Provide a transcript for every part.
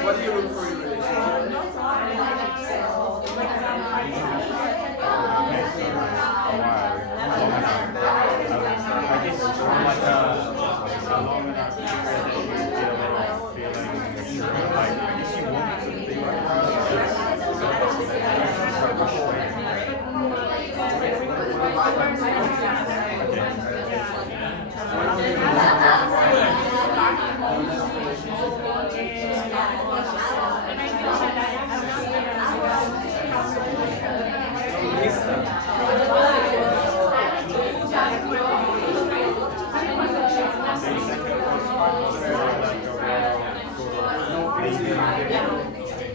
What do you look for in a relationship? I guess like a long enough period that you feel that feeling sure like I guess you want it to be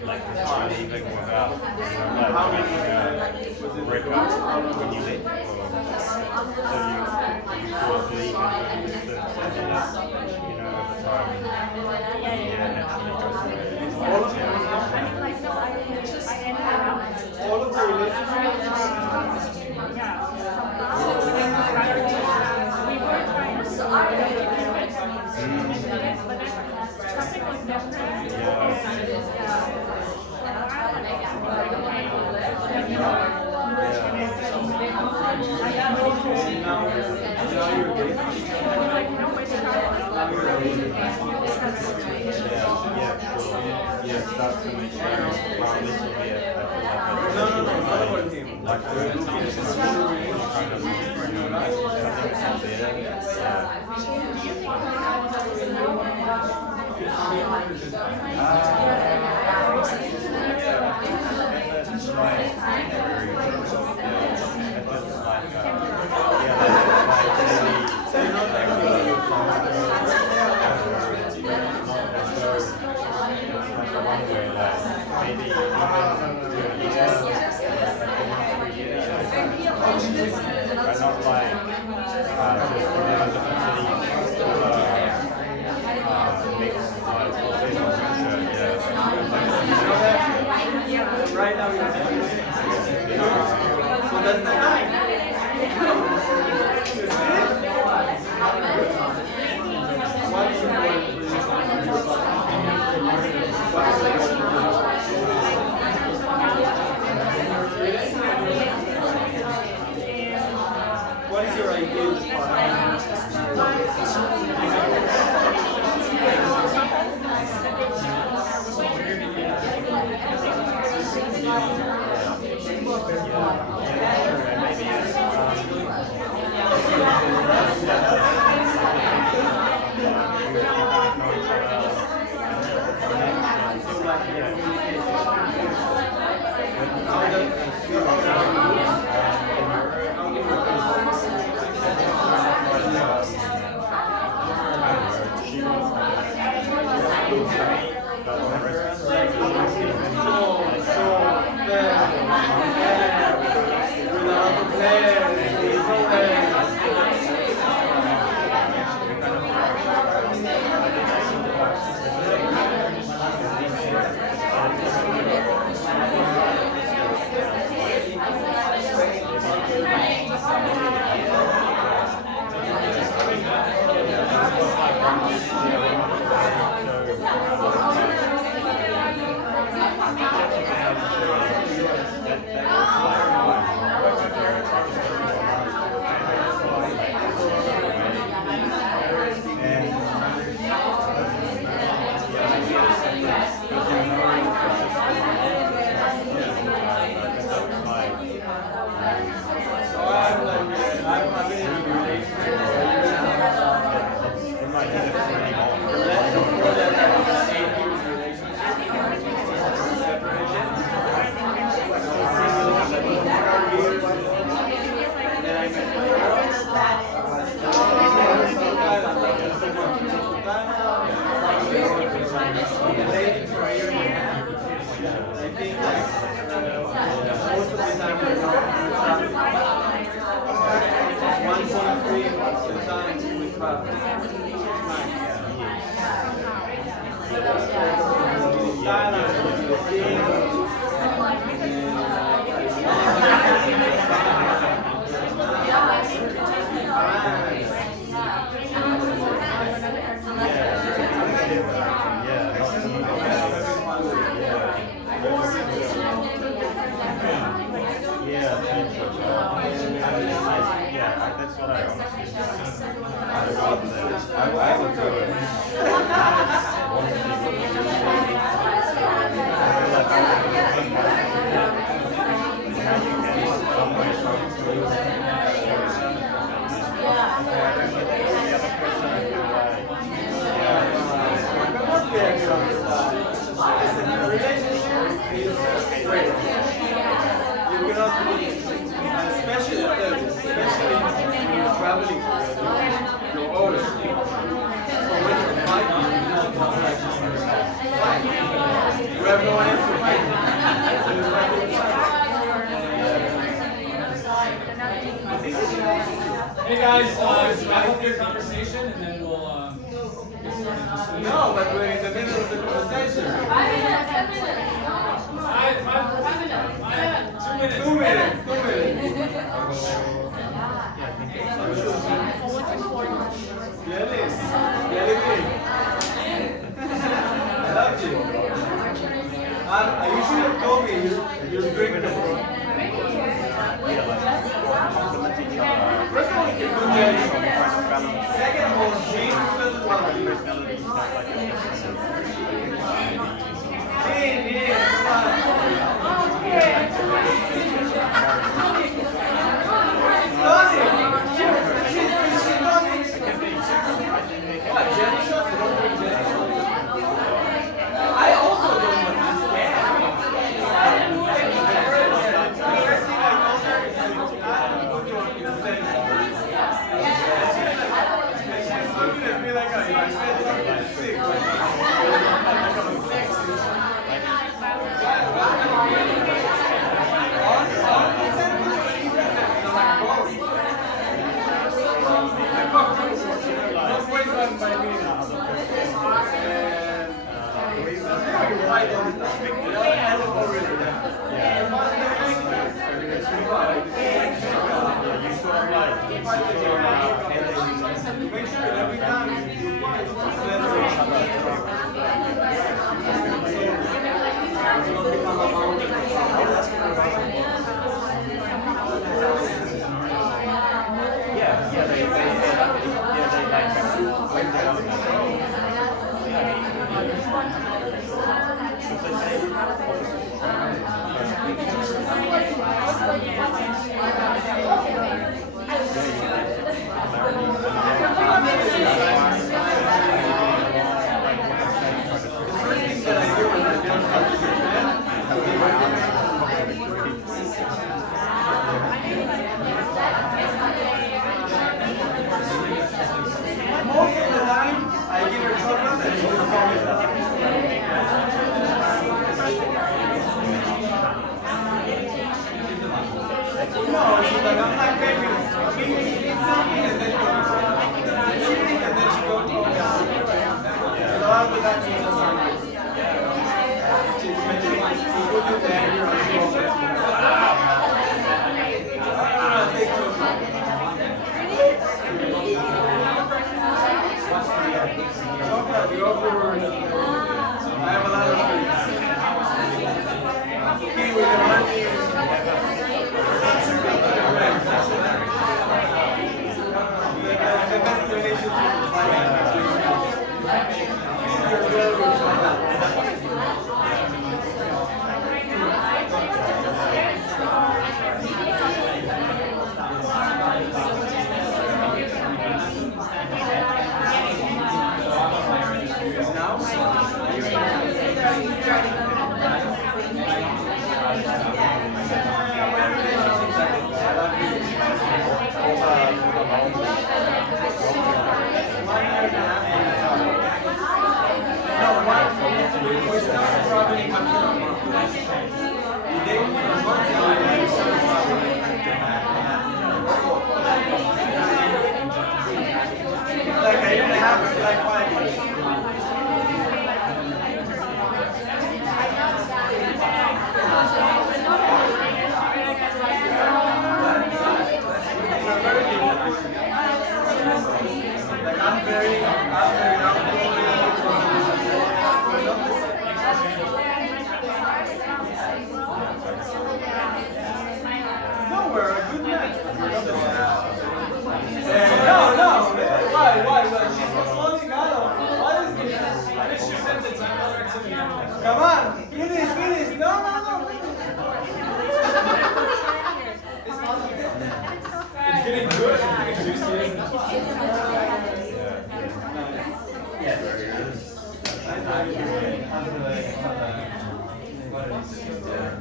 like this one even without not being break up when you live so you feel believe in distance and over time naturally goes away. All of the relationships. Yes, that's to make sure wow, this will be No, not about him. like maybe but not like Right now you're so that's the time. What is your ideal great. You cannot do it. Especially when you're traveling, you're always asleep. So when you fight, you have no one else to fight. So you fight inside. Hey guys, wrap up your conversation and then we'll get started. No, but we're in the middle of the conversation. 5 minutes. 2 minutes. 2 minutes. Really? Really big. I love you. You should have told me you're drinking this. First of all, you can do that. Second of all, James doesn't love you. Hey, come on. What, jelly shots? You don't drink jelly shots? I also don't want to scam. The first thing I told her is that I don't go to a jelly shot. And she's looking at me like I said something sick. Like I'm sexy. Make sure every time you fight, most of the time, I give her chocolate and she will call me that. No, she's like, I'm not baby. She eats something and then she goes to me. And a lot of the time she's just hungry. She's mentioning, she's good to the anger and she goes, take chocolate. Chocolate, you go for, I have a lot of food. Kiwi, the money. The best relationship we started traveling after a month. We dated for a month and we started traveling. Like I didn't have it like 5 years. Like I'm very no, we're a good match. No. Why? She's consulting Galo. What is this? I think she sent it time other activity. Come on, finish. No. It's getting good. It's getting juicy.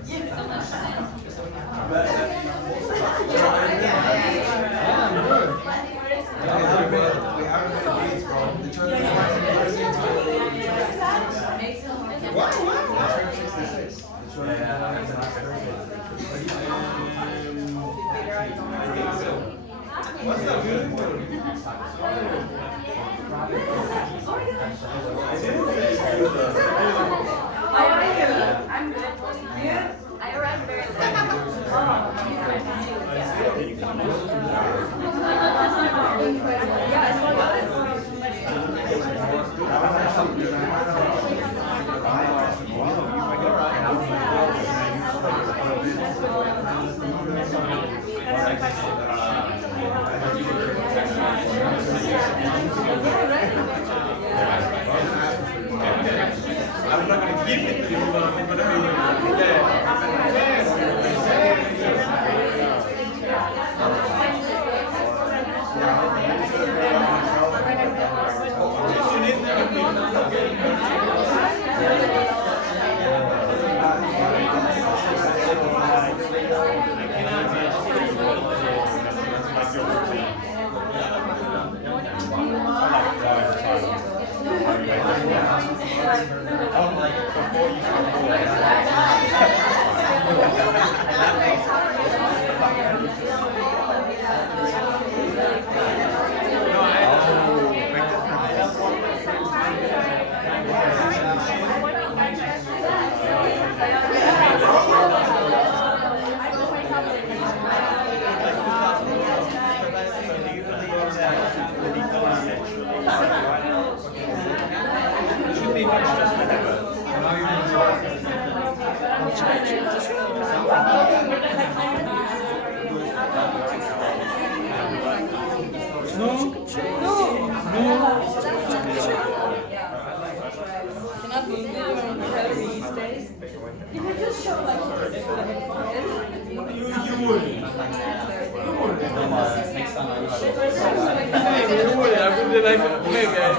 Yeah. What's up, good? I'm good. I arrived very late. Yeah, I saw I'm not going to give it to you, but I'm going to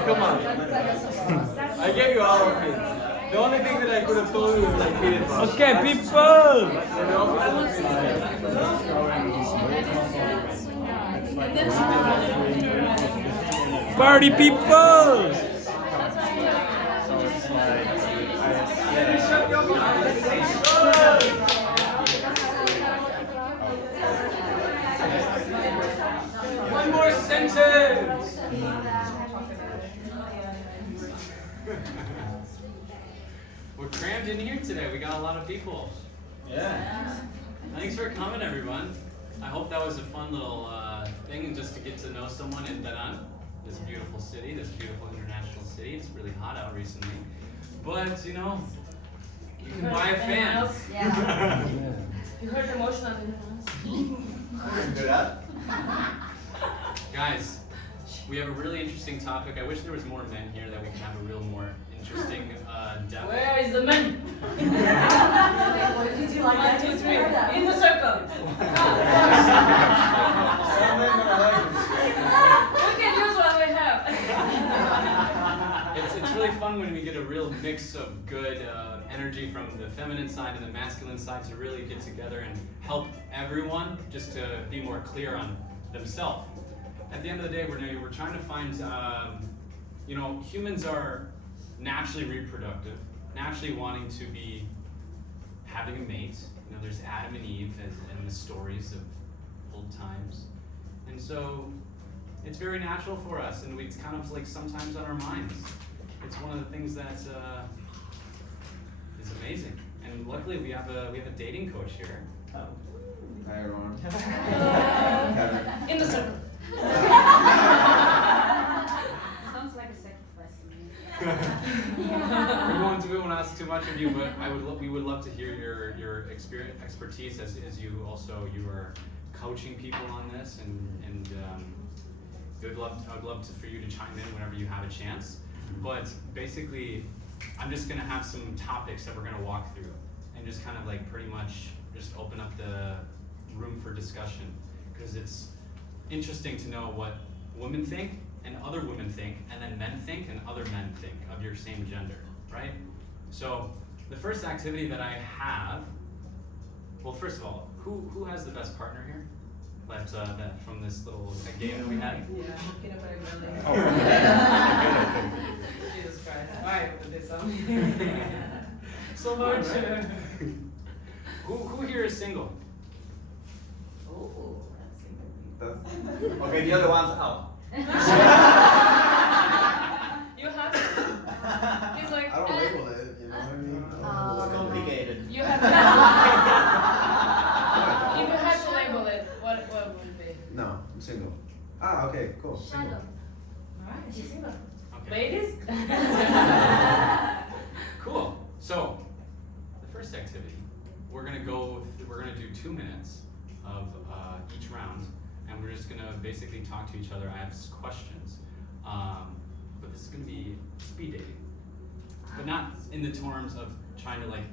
Come on. I gave you all of it. The only thing that I could have told you was like peanut butter. Okay, people! Party people! One more sentence. We're crammed in here today. We got a lot of people. Yeah. Thanks for coming, everyone. I hope that was a fun little thing just to get to know someone in Tehran, this beautiful city, this beautiful international city. It's really hot out recently. But, you know, you can buy a fan. Yeah. You heard the motion of it. Do that? Guys, we have a really interesting topic. I wish there was more men here that we could have a real more interesting depth. Where is the men? 1, 2, 3. In the circle. Look at this what we have. It's really fun when we get a real mix of good energy from the feminine side and the masculine side to really get together and help everyone just to be more clear on themselves. At the end of the day, we're trying to find, you know, humans are naturally reproductive, naturally wanting to be having a mate. You know, there's Adam and Eve in the stories of old times. And so it's very natural for us, and it's kind of like sometimes on our minds. It's one of the things that is amazing. And luckily we have a dating coach here. Hi, everyone. In the circle. Sounds like a sacrifice to me. We won't ask too much of you, but we would love to hear your expertise as you are coaching people on this, and I'd love for you to chime in whenever you have a chance. But basically, I'm just gonna have some topics that we're gonna walk through, and just kind of like pretty much just open up the room for discussion, because it's interesting to know what women think and other women think, and then men think and other men think of your same gender, right? So the first activity that I have, well, first of all, who has the best partner here? That from this little game that we had? Yeah, peanut butter jelly. Oh, Jesus Christ. Alright, put this on. so much. Who here is single? Okay, the other one's out. You have to. He's like, I don't label it, you know what I mean? It's complicated. you have to. If you had to label it, what would it be? No, I'm single. Ah, okay, cool. Single. Alright, she's single. Okay. Ladies? Cool. So, the first activity, we're gonna do 2 minutes of each round, and we're just gonna basically talk to each other. I have questions, but this is gonna be speed dating, but not in the terms of trying to like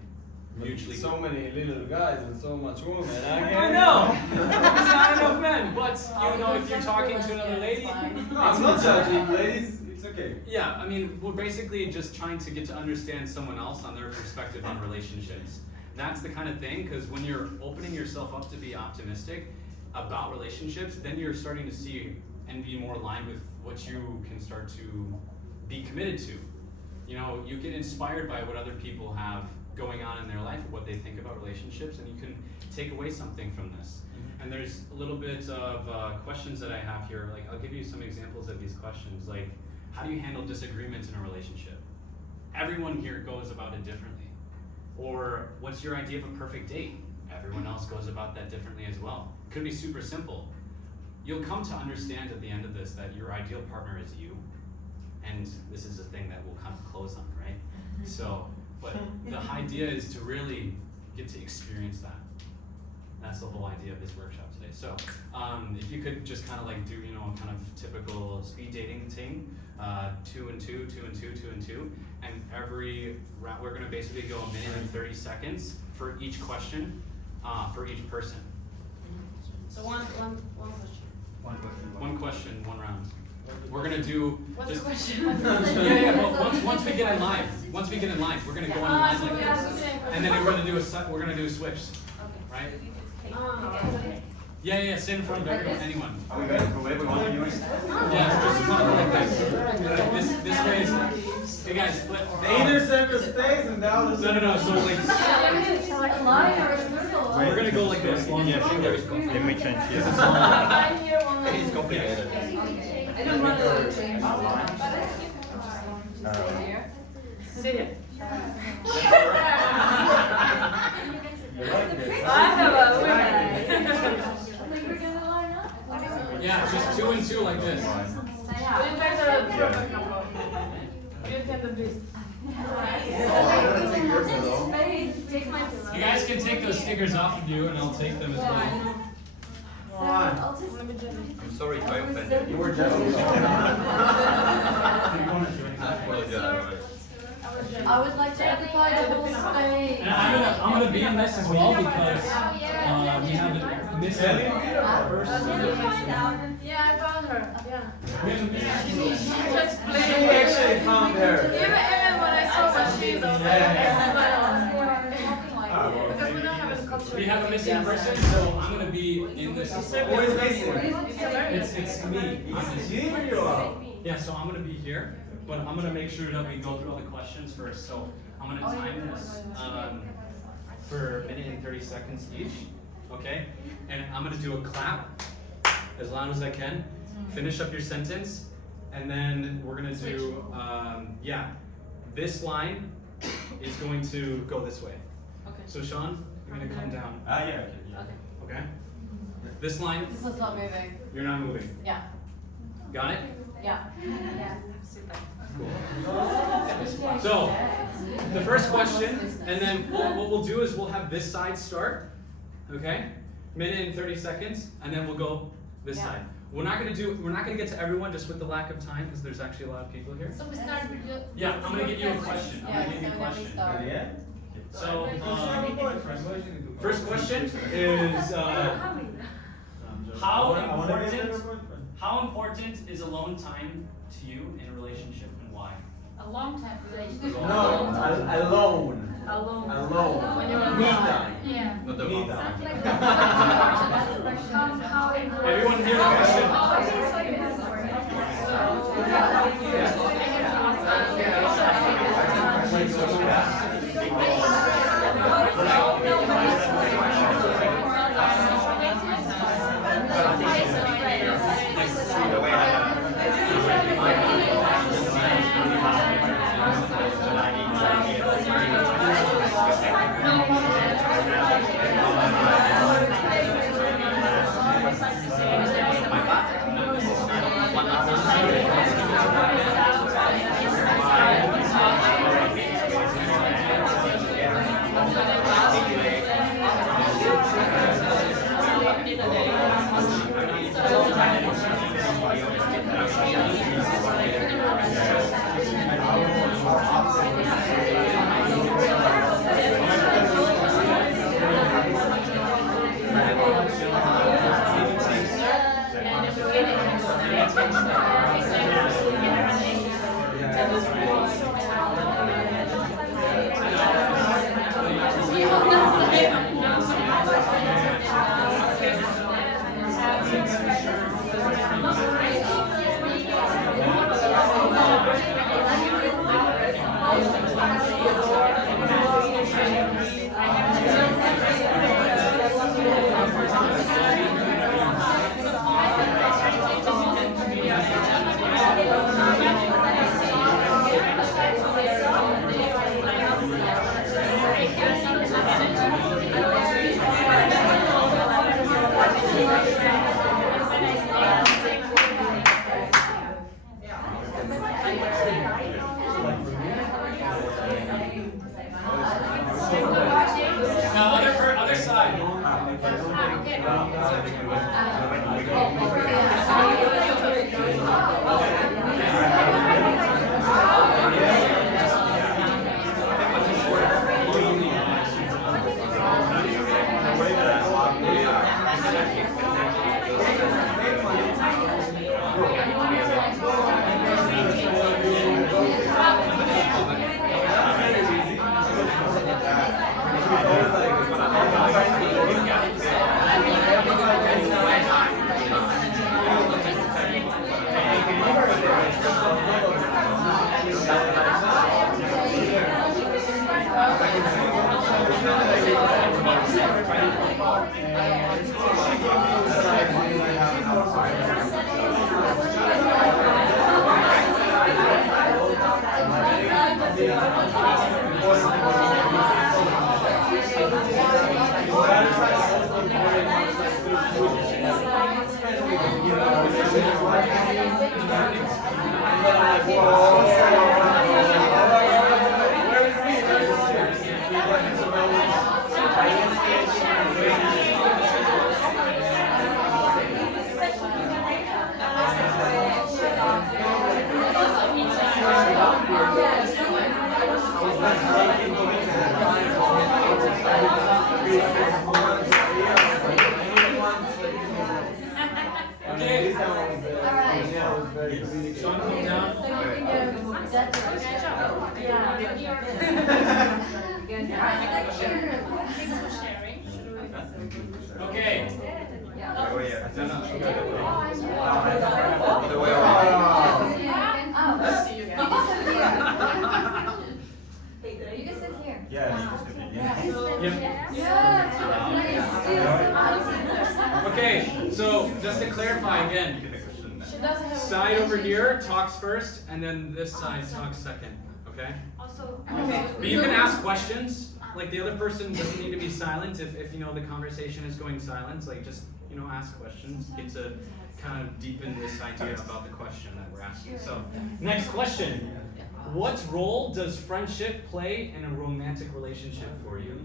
mutually. So many little guys and so much women. I know. There's not enough men, but you know, if you're talking to another lady, No, I'm not judging, ladies. It's okay. yeah, I mean, we're basically just trying to get to understand someone else on their perspective on relationships. That's the kind of thing, because when you're opening yourself up to be optimistic about relationships, then you're starting to see and be more aligned with what you can start to be committed to. You know, you get inspired by what other people have going on in their life, what they think about relationships, and you can take away something from this. And there's a little bit of questions that I have here. Like, I'll give you some examples of these questions. Like, how do you handle disagreements in a relationship? Everyone here goes about it differently. Or, what's your idea of a perfect date? Everyone else goes about that differently as well. Could be super simple. You'll come to understand at the end of this that your ideal partner is you. And this is a thing that we'll kind of close on, right? So, but the idea is to really get to experience that. That's the whole idea of this workshop today. So, if you could just kind of like do, you know, kind of typical speed dating thing, 2 and 2, 2 and 2, 2 and 2, and every round we're gonna basically go 1 minute and 30 seconds for each question, for each person. So one question. One question, one round. We're gonna do. What's just- the question? Yeah, but once we get in live, we're gonna go on live so like we this, ask the same and then question. we're gonna do a switch, right? Okay. Yeah, sit in front of everyone, anyone. Are we ready for everyone? Yeah, just kind of like this. This way is. Hey guys, split. The inner circle stays and the outer No, so like. A line or a circle? We're gonna go like this. Let me change here. Line here, one line. It's complicated. I don't want to change. Sit here. I have a winner. Yeah, just 2 and 2 like this. You guys are a perfect couple. You can do this. You guys can take those stickers off of you, and I'll take them as well. I'm sorry if I offended you. You were just. I apologize. I would like to occupy the whole space. And I'm gonna be in this as well because we have a missing person. Yeah, I found her. Yeah. We have a missing. She explained. You actually found her. Even when I saw what she is, I was like, because we don't have a culture. We have a missing person, so I'm gonna be in this. Who is missing? It's me. It's you or you are? Yeah, so I'm gonna be here, but I'm gonna make sure that we go through all the questions first. So I'm gonna time this for 1 minute and 30 seconds each, okay? And I'm gonna do a clap as loud as I can. Finish up your sentence, and then we're gonna do this line is going to go this way. Okay. So Sean, you're gonna come down, Yeah. okay? This line, This is not moving. you're not moving. Yeah. Got it? Yeah. So, the first question, and then what we'll do is we'll have this side start, okay? Minute and 30 seconds, and then we'll go this Yeah. side. We're not gonna get to everyone just with the lack of time, because there's actually a lot of people here. So we start with you. Yeah, I'm gonna give you a question. I'm Yeah, gonna give you a so then we question. start. So, first question is, how important is alone time to you in a relationship, and why? A long time relationship. No, alone. Alone. Alone. When you're Me alone. time. Yeah. Not the Me wrong time. How important? Everyone hear the question? So, Okay. Alright. Sean, come down. So you can go that direction. Okay. You can sit here. Okay, so just to clarify again, She doesn't have. side over here talks first, and then this side talks second, okay? Also. But you can ask questions, like the other person doesn't need to be silent if you know the conversation is going silent, like just, ask questions, get to kind of deepen this idea about the question that we're asking. So, next question. What role does friendship play in a romantic relationship for you?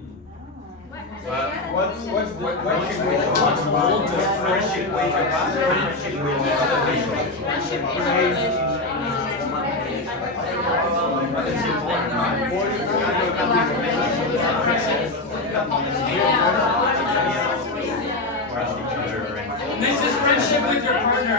What's What role does friendship play in a This is friendship with your partner.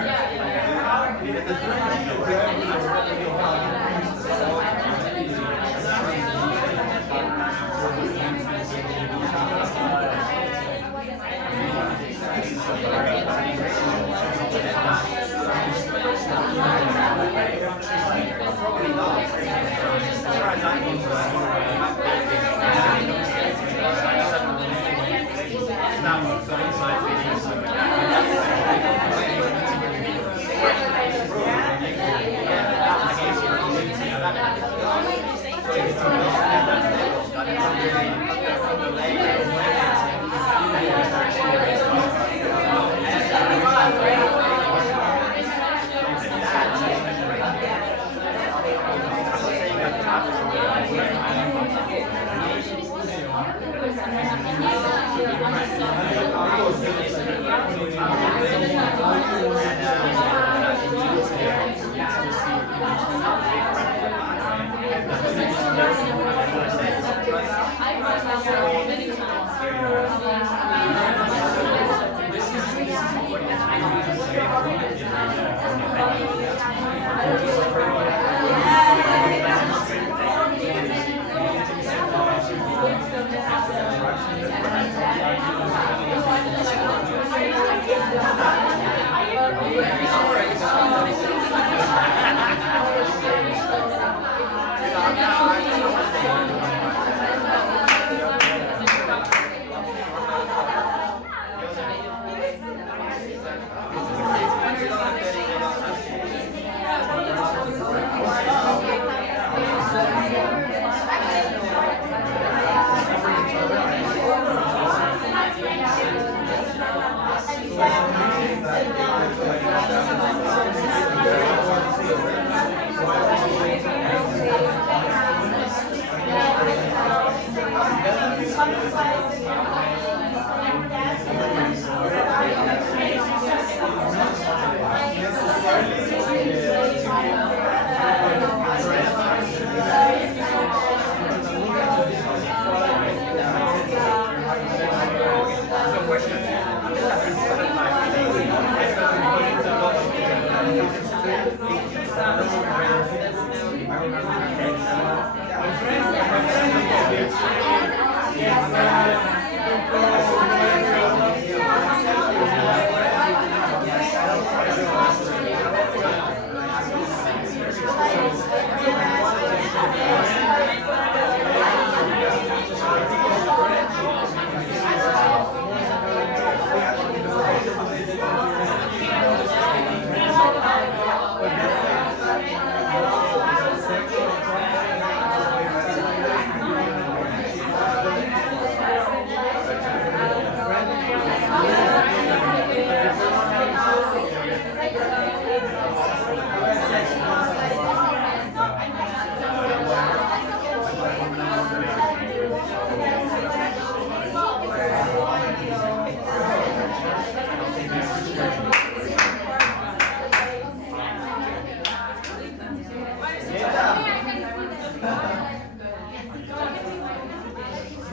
Thank you.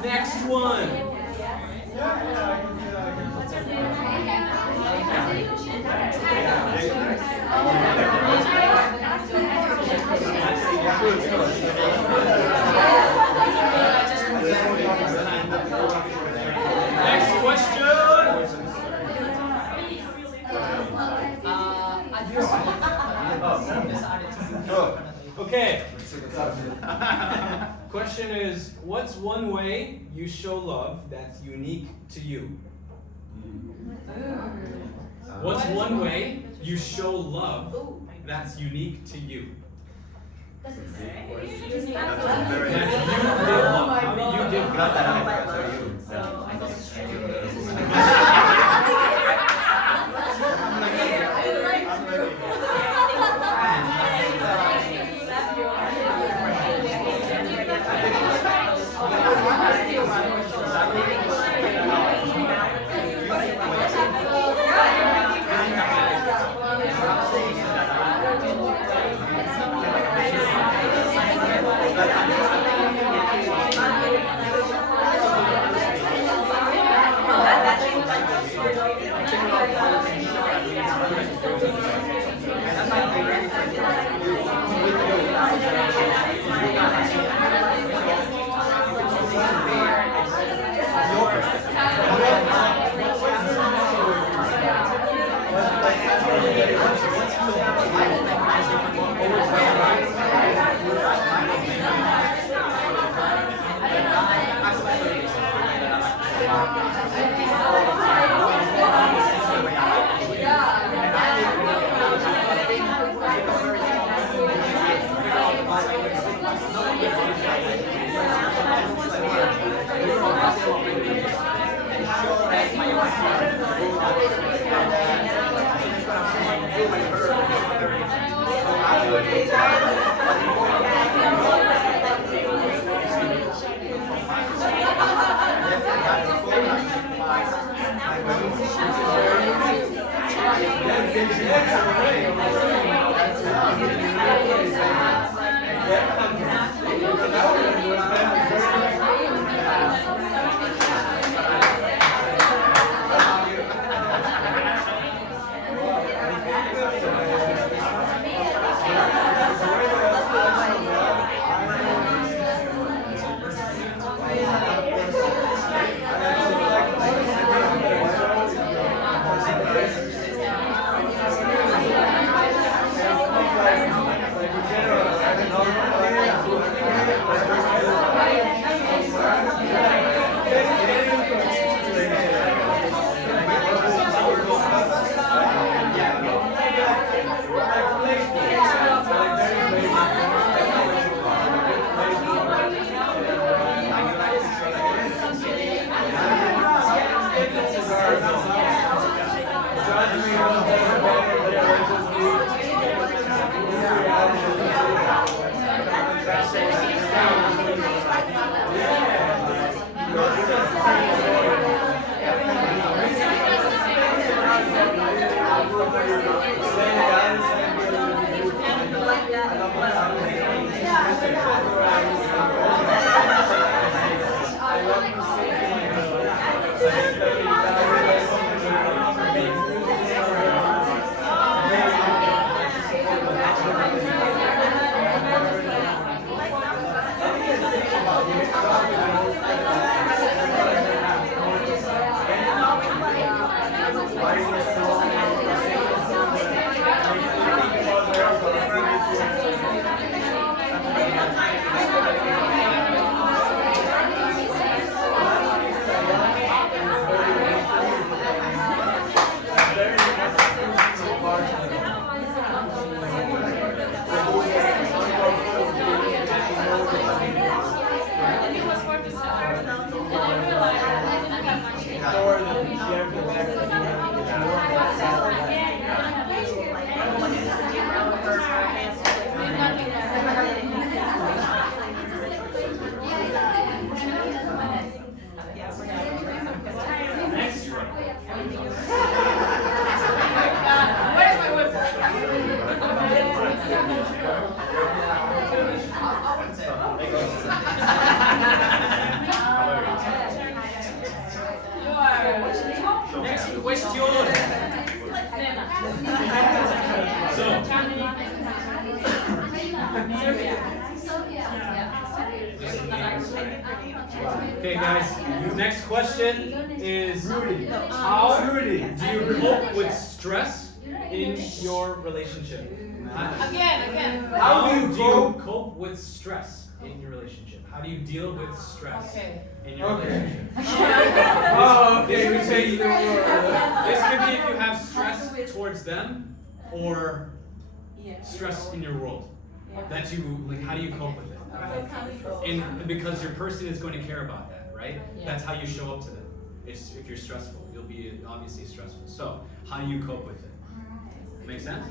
Next one. Next question. Okay. Question is, what's one way you show love that's unique to you? What's one way you show love that's unique to you? That's That very you give love. How do you give Got that love? out there, so you. Okay, guys. Next question is how do you cope with stress in your relationship? Again. How do you cope with stress in your relationship? How do you deal with stress Okay. in your relationship? Oh, okay, we say either or. This could be if you have stress towards them or stress in your world. That you like. How do you cope with it? And because your person is going to care about that, right? That's how you show up to them. If you're stressful, you'll be obviously stressful. So how do you cope with it? Make sense?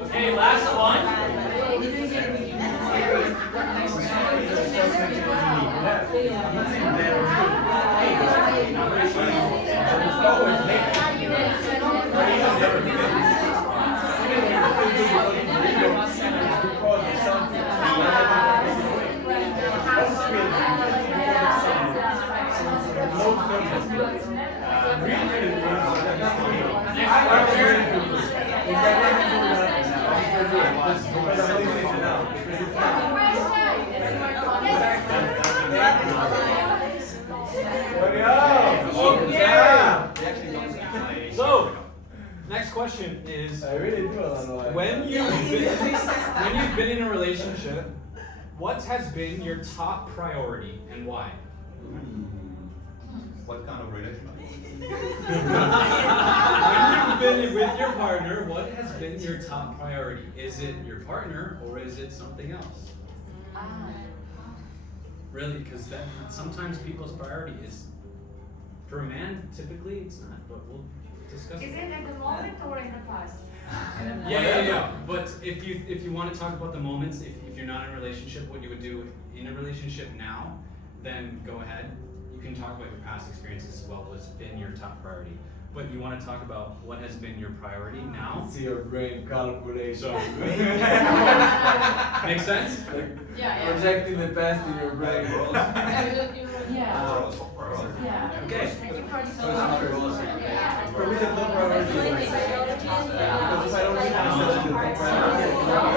Okay, last one. Next question is, I really do don't know. when you've been in a relationship, what has been your top priority and why? What kind of relationship? When you've been with your partner, what has been your top priority? Is it your partner or is it something else? Really, because that sometimes people's priority is, for a man, typically it's not, but we'll discuss Is it. it at the moment or in the past? Yeah. But if you want to talk about the moments, if you're not in a relationship, what you would do in a relationship now, then go ahead. You can talk about your past experiences as well, what's been your top priority. But you want to talk about what has been your priority now. See your brain calculation. So, make sense? Yeah. Projecting the past in your brain. Yeah. Okay. For me, the top priority is myself. Because if I don't meet myself, the top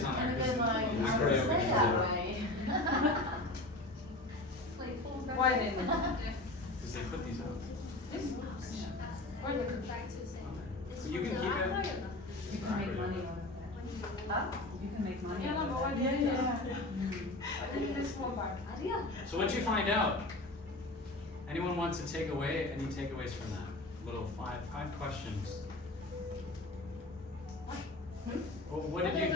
these on there. And 'cause then like, these I are- would say that way. Why then? Because they put these out. Where the So you can keep it. You can make money on it. Huh? You can make money Yeah, no, on but it. why did you I think this small part. So what'd you find out? Anyone want to take away any takeaways from that? Little five questions. Well, what did you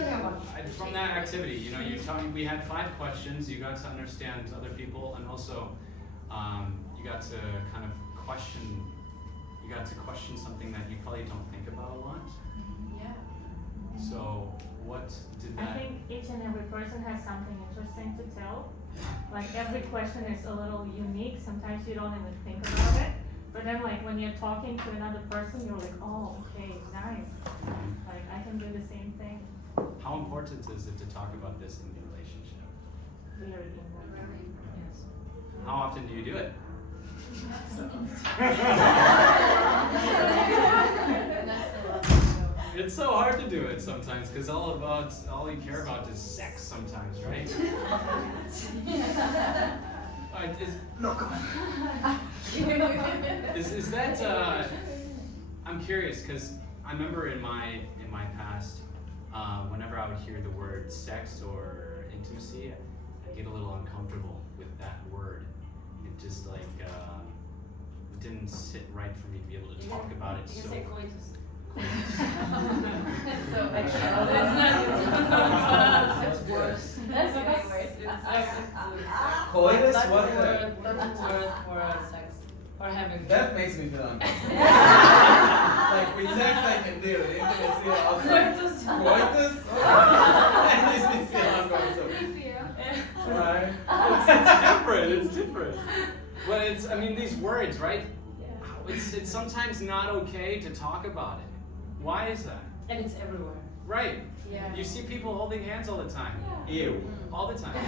from that activity? You know, you taught me. We had 5 questions. You got to understand other people, and also you got to kind of question. You got to question something that you probably don't think about a lot. Yeah. So what did I that? think each and every person has something interesting to tell. Like every question is a little unique. Sometimes you don't even think about it. But then like when you're talking to another person, you're like, oh, okay, nice. Like I can do the same thing. How important is it to talk about this in your relationship? Very important. Yes. How often do you do it? It's so hard to do it sometimes because all you care about is sex sometimes, right? Is that I'm curious because I remember in my past, whenever I would hear the word sex or intimacy, I get a little uncomfortable with that word. It just like it didn't sit right for me to be able to talk about it. You So can say coitus. It's so extra. That's worse. That's way worse. Coitus? That's What the the? word for sex. Or having. That makes me feel uncomfortable. Like with sex I can deal with intimacy also. Coitus. Coitus? That makes me feel uncomfortable. Right? it's different. But it's, I mean, these words, right? It's sometimes not okay to talk about it. Why is that? And it's everywhere. Right. Yeah. You see people holding hands all the time. Ew. All the time. I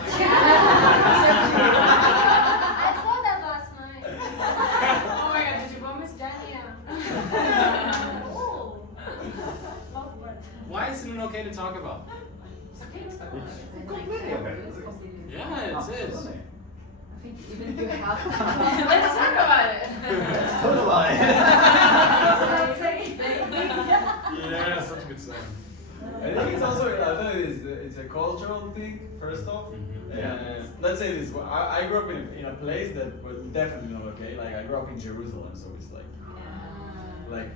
saw that last night. Oh my god, did you go Miss Danny? Oh. Love bird. Why isn't it okay to talk about? Completely okay. Yeah, it is. I think even you have Let's talk about it. Yeah, such a good saying. I think it's also, I don't know, it's a cultural thing, first off. Let's say this, I grew up in a place that was definitely not okay. Like, I grew up in Jerusalem, so it's like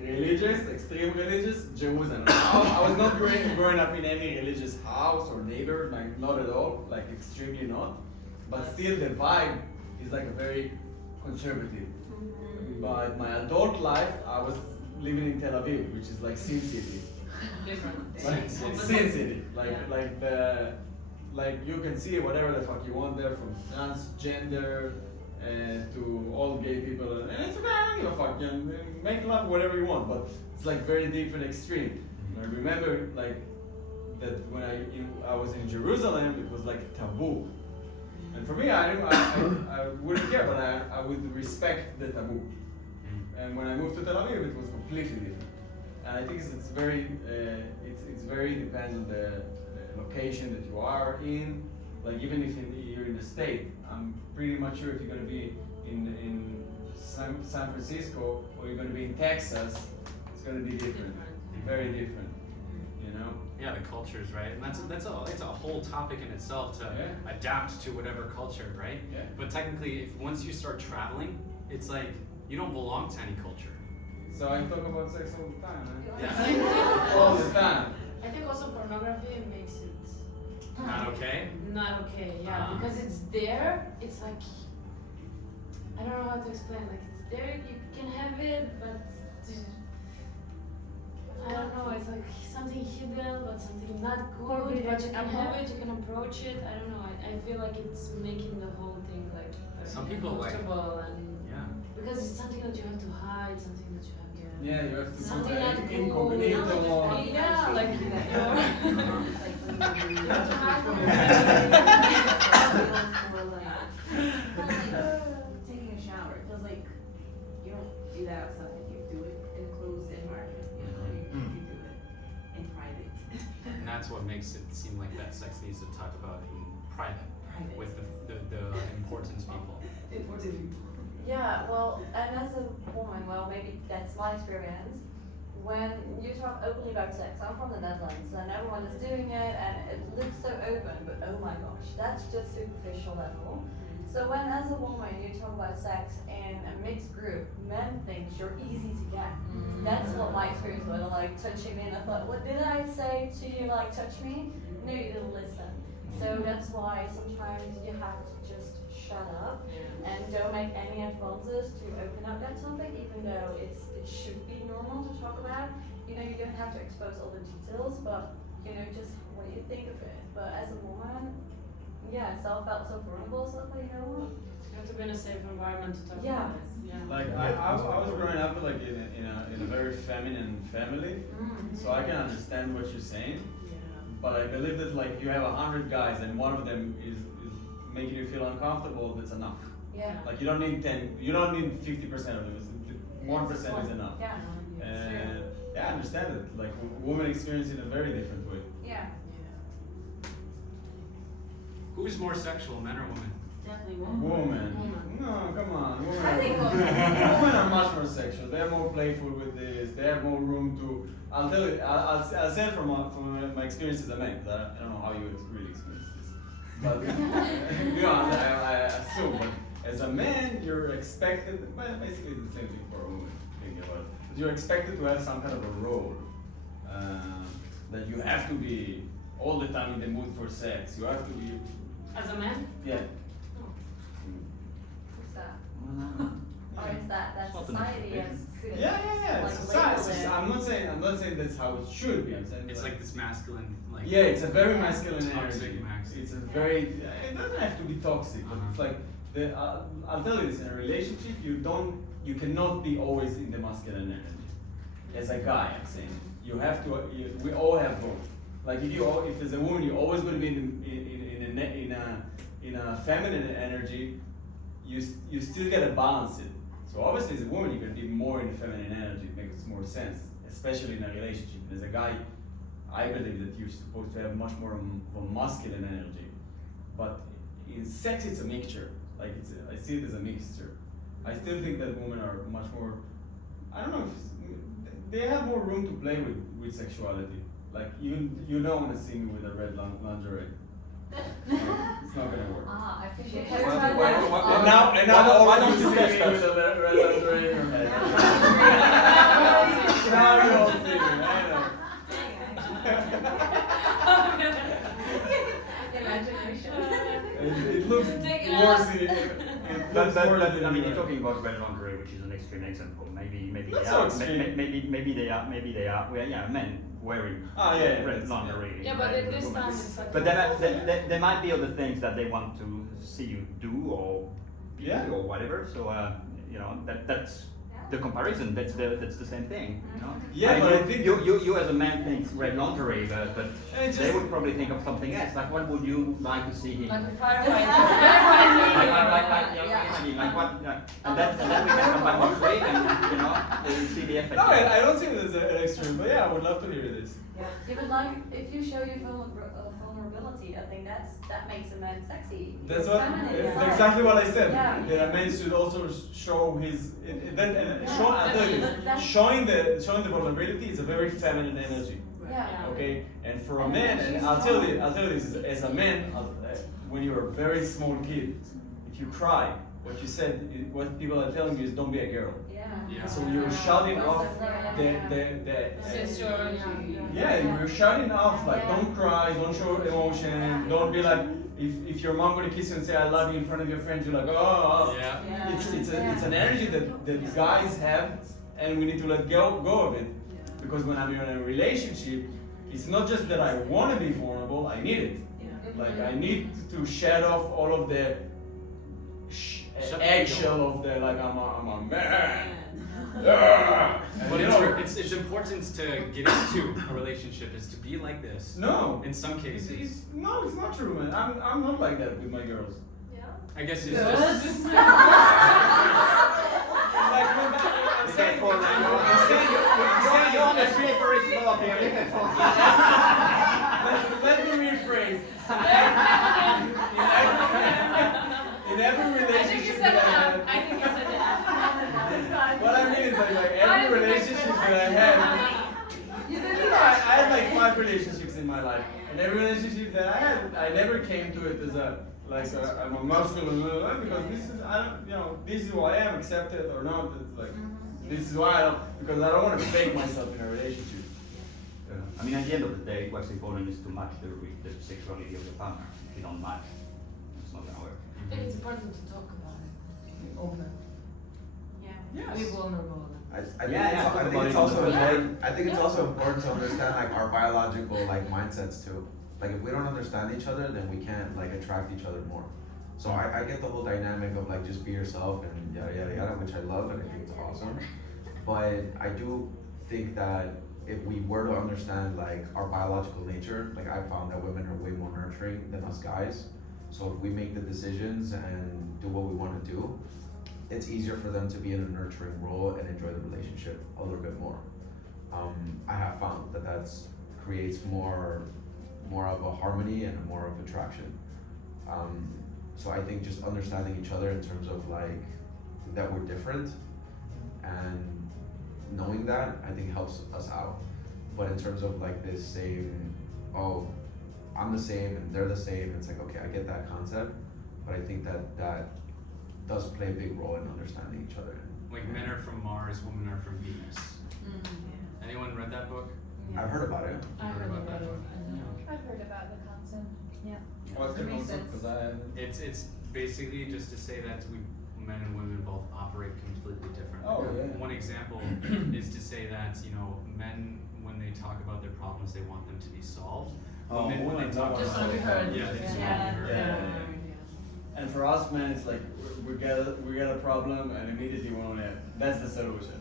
religious, extreme religious, Jerusalem. I was not growing up in any religious house or neighbor, like, not at all, like, extremely not. But still, the vibe is like a very conservative. But my adult life, I was living in Tel Aviv, which is like Sin City. Different. Like Sin City, like you can see whatever the fuck you want there, from transgender to all gay people, and it's okay, I don't give a fuck. You know, make love whatever you want, but it's like very different extreme. I remember like that when I was in Jerusalem, it was like taboo, and for me, I wouldn't care, but I would respect the taboo. And when I moved to Tel Aviv, it was completely different. And I think it's very depends on the location that you are in. Like even if you're in the state, I'm pretty much sure if you're gonna be in San Francisco or you're gonna be in Texas, it's gonna be different, very different. You know? Yeah, the cultures, right? And it's a whole topic in itself to adapt to whatever culture, right? Yeah. But technically, if once you start traveling, it's like you don't belong to any culture. So I talk about sex all the time, huh? Yeah. All the time. I think also pornography makes it Not okay? not okay, yeah, because it's there, it's like, I don't know how to explain, like it's there, you can have it, but I don't know, it's like something hidden, but something not good, but you can have it, you can approach it, I don't know, I feel like it's making the whole thing like Some people like- uncomfortable and Yeah. because it's something that you have to hide, something that you have Yeah, you have to something put not that cool, incognito. yeah, like Taking a shower. It feels like you don't do that outside. You do it in a closed environment. You do it in private. And that's what makes it seem like that sex needs to talk about in private with the important people. Yeah, well, and as a woman, well, maybe that's my experience. When you talk openly about sex, I'm from the Netherlands, and everyone is doing it, and it looks so open, but oh my gosh, that's just superficial level. So when, as a woman, you talk about sex in a mixed group, men think you're easy to get. That's what my experience was, like touching me, and I thought, what did I say to you, like touch me? No, you didn't listen. So that's why sometimes you have to just shut up and don't make any advances to open up that topic, even though it should be normal to talk about. You know, you don't have to expose all the details, but you know, just what you think of it. But as a woman, yeah, so I felt so vulnerable, so I thought, you know what? You have to be in a safe environment to talk Yeah. about this. Yeah. Like I was growing up like in a very feminine family, so I can understand what you're saying. But I believe that like you have 100 guys and one of them is making you feel uncomfortable, that's enough. Yeah. Like you don't need 10, you don't need 50% of them. 1% is enough. Yeah. And yeah, I understand it. Like women experience it in a very different way. Yeah. Who's more sexual, men or women? Definitely woman. Woman. No, come on. Women I think women are much more sexual. They're more playful with this. They have more room to. I'll tell you. I'll say it from my experience as a man. 'Cause I don't know how you really experience this, but you know, I assume. But as a man, you're expected. Well, basically it's the same thing for a woman. Thinking about it. But you're expected to have some kind of a role. That you have to be all the time in the mood for sex. You have to be. As a man? Yeah. What's that? Or is that society has put it Yeah. like Society. labeled it? I'm not saying that's how it should be. I'm saying It's like this masculine, like. yeah, it's a very masculine toxic energy. masculine. It's a very. It doesn't have to be toxic, but it's like the. I'll tell you this: in a relationship, you cannot be always in the masculine energy. As a guy, I'm saying, you have to. We all have both. Like if as a woman, you're always going to be in a feminine energy. You still gotta balance it. So obviously, as a woman, you're gonna be more in the feminine energy. It makes more sense, especially in a relationship. As a guy, I believe that you're supposed to have much more of a masculine energy. But in sex, it's a mixture. Like I see it as a mixture. I still think that women are much more. I don't know. They have more room to play with sexuality. Like you don't want to see me with a red lingerie. It's not gonna work. I think you Why- have why- tried why- that. why- And now why all don't you you see test me us? with a red lingerie in your head. Now you all see me. I know. Imagination. It looks Take it worse. out. It But looks worse than I mean, you you're are. talking about red laundry, which is an extreme example. Maybe Not they so are. extreme. Maybe they are. Well, yeah, men wearing Yeah, red that's- laundry. Yeah, but right, at this women. time it's like. But there might be other things that they want to see you do or be Yeah. or whatever. So you know that's the comparison. That's the same thing. You know? Yeah, but I think you as a man think red laundry, but It's they just- would probably think of something else. Like what would you like to see him? Like a Like firefighter. like what? And then we can combine one week and you know they will see the effect. no, I don't think it's an extreme, but yeah, I would love to hear this. Yeah, but like if you show your vulnerability, I think that makes a man sexy. That's He's what. feminine It's inside. exactly what I said. Yeah. That a man should also show his. I'll tell you this. That's- Showing the vulnerability is a very feminine energy. Yeah. Okay, and for a man, and I'll tell you this as a man, when you're a very small kid, if you cry, what you said, what people are telling you is don't be a girl. Yeah. Yeah. So you're shouting off the Since you're yeah, you're shouting off like don't cry, don't show emotion, don't be like if your mom gonna kiss you and say I love you in front of your friends, you're like oh. Yeah. It's an energy that guys have, and we need to let go of it. Because when I'm in a relationship, it's not just that I want to be vulnerable, I need it. Like I need to shed off all of the eggshell of the like I'm a man. Yeah. And But you know, it's important to get into a relationship is to be like this. no. In some cases. No, it's not true, man. I'm not like that with my girls. I guess it's just. Like, I'm saying, You're on the slippery slope here. 5 relationships in my life, and every relationship that I had, I never came to it as I'm a masculine because this is who I am, accept it or not. It's like this is why I don't, because I don't want to fake myself in a relationship. I mean, at the end of the day, what's important is to match the sexuality of the partner. If you don't match, it's not gonna work. I think it's important to talk about it. Open. Yeah. Yes. Be vulnerable. I think, Yeah, I think yeah, it's also yeah. important. I think it's also important to understand like our biological like mindsets too. Like if we don't understand each other, then we can't like attract each other more. So I get the whole dynamic of like just be yourself and yada yada yada, which I love and I think it's awesome. But I do think that if we were to understand like our biological nature, like I found that women are way more nurturing than us guys. So if we make the decisions and do what we want to do, it's easier for them to be in a nurturing role and enjoy the relationship a little bit more. I have found that that's creates more of a harmony and more of attraction. So I think just understanding each other in terms of like that we're different and knowing that, I think helps us out. But in terms of like this same, oh, I'm the same and they're the same, it's like, okay, I get that concept, but I think that does play a big role in understanding each other. Like men are from Mars, women are from Venus. Anyone read that book? I've heard about it. I heard about it. I've heard about the concept. What's the concept? Because I haven't. It's basically just to say that men and women both operate completely different. Oh, yeah. One example is to say that men, when they talk about their problems, they want them to be solved. Oh, Women, when they talk Just about want to be heard. yeah, they just Yeah. want to be heard. And for us men, it's like we get a problem and immediately we want to. That's the solution.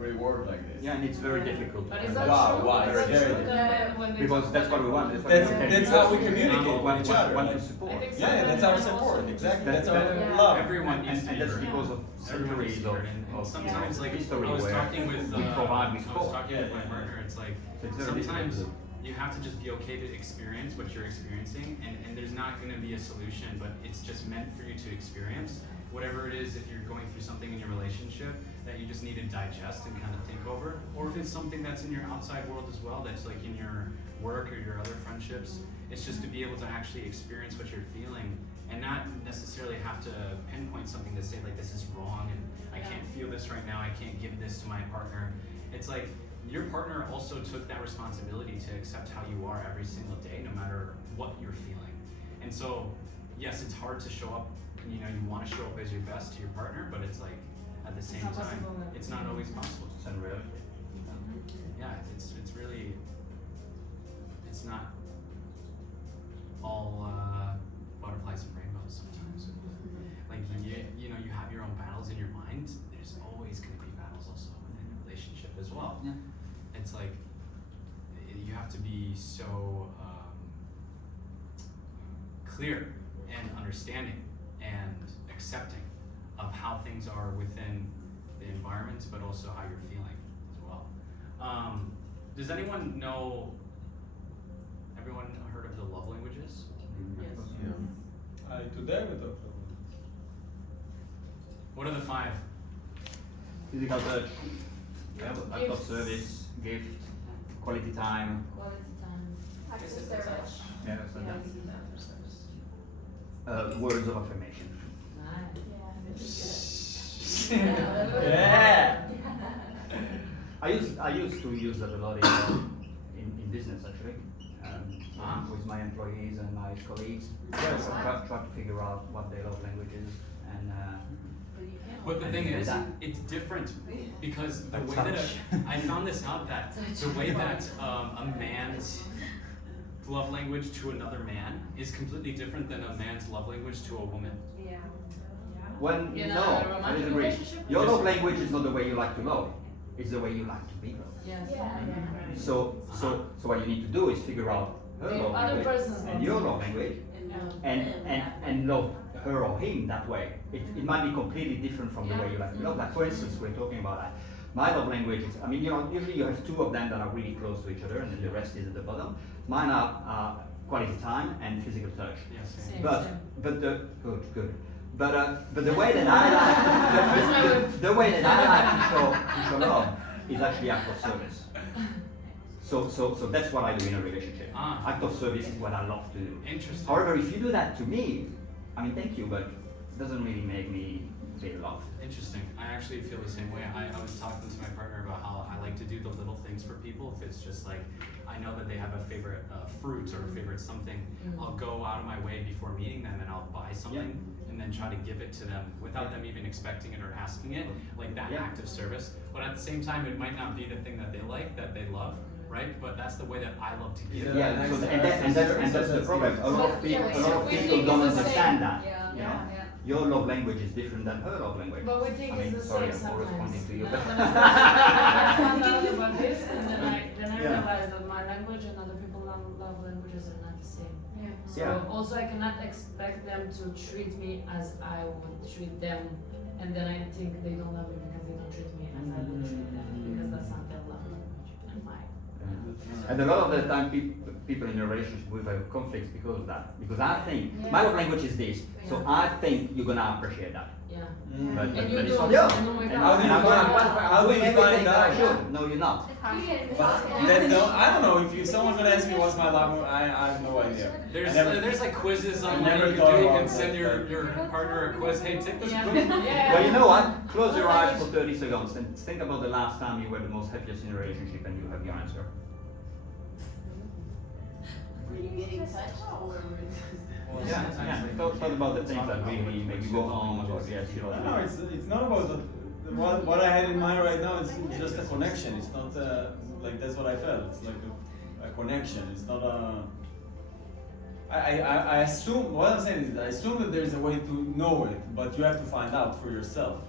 We work like this. Yeah, and it's very difficult. But to is that understand. true? Wow, Is it's that very true that when they Because talk that's about what we want. their That's how we communicate One with each other. to Like, support. I think so. yeah, that's our support. Exactly. That's our love. Everyone needs to And be that's heard. because of Everyone needs to centuries be of, heard. And of sometimes, like, history I was where talking with we provide with I was support. talking with my partner. It's like So it's very sometimes difficult. you have to just be okay to experience what you're experiencing, and there's not going to be a solution, but it's just meant for you to experience whatever it is. If you're going through something in your relationship that you just need to digest and kind of think over, or if it's something that's in your outside world as well, that's like in your work or your other friendships, it's just to be able to actually experience what you're feeling and not necessarily have to pinpoint something to say like this is wrong and I can't feel this right now, I can't give this to my partner. It's like your partner also took that responsibility to accept how you are every single day, no matter what you're feeling. And so, yes, it's hard to show up, you want to show up as your best to your partner, but it's like, at the same not time, possible. it's not always possible. It's unreal. Yeah, it's really, it's not all butterflies and rainbows sometimes. Like you have your own battles in your mind. There's always going to be battles also in a relationship as well. Yeah. It's like you have to be so clear and understanding and accepting of how things are within the environment, but also how you're feeling as well. Does anyone know? Everyone heard of the love languages? Yeah. Today we talked about. What are the 5? Physical touch, act of Gifts. service, gift, quality time. Quality time. Acts of Physical service. touch. Yeah, words of affirmation. Yeah. I used to use that a lot in business actually, with my employees and my colleagues. Try to figure out what their love language is and. But the I thing feel is, that. it's different because the way Touch. that I found this out that the way that a man's love language to another man is completely different than a man's love language to a woman. Yeah. When In a no, I romantic disagree. relationship? Your love language is not the way you like to love; it's the way you like to be loved. Yes. So what you need to do is figure out her The love other language person's and love your love language, Yeah. and love her or him that way. It might be completely different from the way you like to love. Like for instance, we're talking about that. My love language is, usually you have 2 of them that are really close to each other, and then the rest is at the bottom. Mine are quality time and physical touch. Yes. Same, But same. the good. But the way that I like the way that I like to show love is actually act of service. So that's what I do in a relationship. Ah. Act of service is what I love to do. Interesting. However, if you do that to me, I mean, thank you, but it doesn't really make me feel loved. Interesting. I actually feel the same way. I was talking to my partner about how I like to do the little things for people. If it's just like, I know that they have a favorite fruit or a favorite something, I'll go out of my way before meeting them and I'll buy something and then try to give it to them without them even expecting it or asking it, like that act of service. But at the same time, it might not be the thing that they like, that they love, right? But that's the way that I love to give. Yeah, so and that's the problem. A lot of people don't understand that. You know? Your love language is different than her love language. But we think I mean, it's the sorry, same I'm corresponding sometimes. to you. No, I found out about this, and then I Yeah. realized that my language and other people's love languages are not the same. So Yeah. also I cannot expect them to treat me as I would treat them, and then I think they don't love me because they don't treat me as I would treat them, because that's not their love language and mine. And a lot of the time, people in a relationship will have conflicts because of that. Because I think my love language is this, so I think you're gonna appreciate that. Yeah. But And you it's don't. not you. And oh my And God. How do you I'm find- doing how do you everything find that I out? should. No, you're not. That's no, I don't know. If someone's gonna ask me what's my love, I have no idea. There's like quizzes I online never you can thought do. You about can send that. your partner a quiz. Hey, take this Yeah. quiz. Yeah. Well, you know what? Close your eyes for 30 seconds and think about the last time you were the most happiest in a relationship and you have your answer. Were you getting touched or? Yeah. Thought about the things that really make you go home about yes, you know. No, it's not about what I had in mind right now. It's just a connection. It's not like that's what I felt. It's like a connection. It's not a. I assume what I'm saying is I assume that there's a way to know it, but you have to find out for yourself.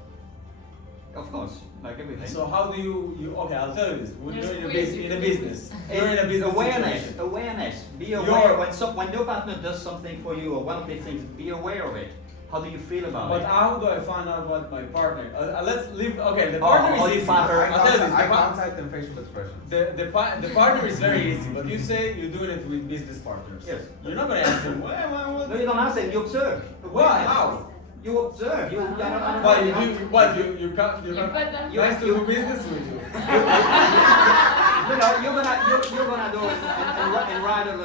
Of course, like everything. So how do you? Okay, I'll tell you this. When There's you're ways in you a can business, you're in a business awareness, situation. awareness. Be You're- aware when your partner does something for you or one of these things. Be aware of it. How do you feel about But it? how do I find out what my partner? Let's leave. Okay, the Oh, partner oh, is you easy. found her. I'll tell you this. I the pa- contact them facial expressions. The partner is very easy, but you say you're doing it with business partners. Yes. You're not gonna ask them. What? No, you don't answer. You observe. Why? Awareness. How? You observe. You. Why you do? What you can't? You You're put them. nice to do business with you. You know, you're gonna do it and write a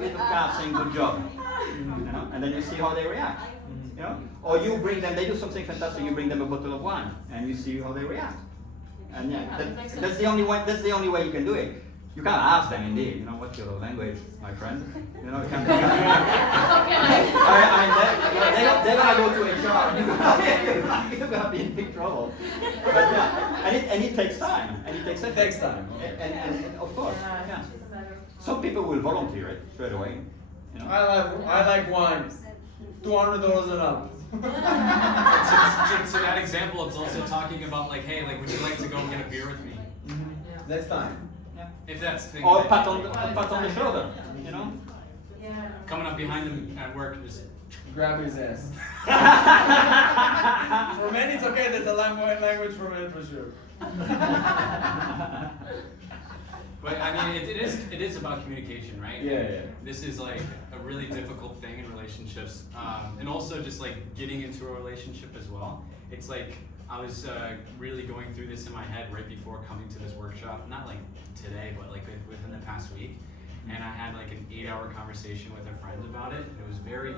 little card saying good job. You know, and then you see how they react. You know, or you bring them. They do something fantastic. You bring them a bottle of wine, and you see how they react. And that's the only way. That's the only way you can do it. You can't ask them, indeed. You know, what's your love language, my friend? You know, you can't. They're gonna go to HR. You're gonna be in big trouble. But yeah, and it takes time, and it takes effort. It takes time. And of course, yeah. Some people will volunteer it straight away. You know. I like wine. $200 and up. To that example, it's also talking about like, hey, like, would you like to go and get a beer with me? Next time. If that's the thing. Or that- pat on the shoulder. You know. Yeah. Coming up behind them at work and just. Grab his ass. For men, it's okay. There's a language for men for sure. But I mean, it is about communication, right? Yeah. This is like a really difficult thing in relationships, and also just like getting into a relationship as well. It's like I was really going through this in my head right before coming to this workshop. Not like today, but like within the past week. And I had like an 8-hour conversation with a friend about it. And it was very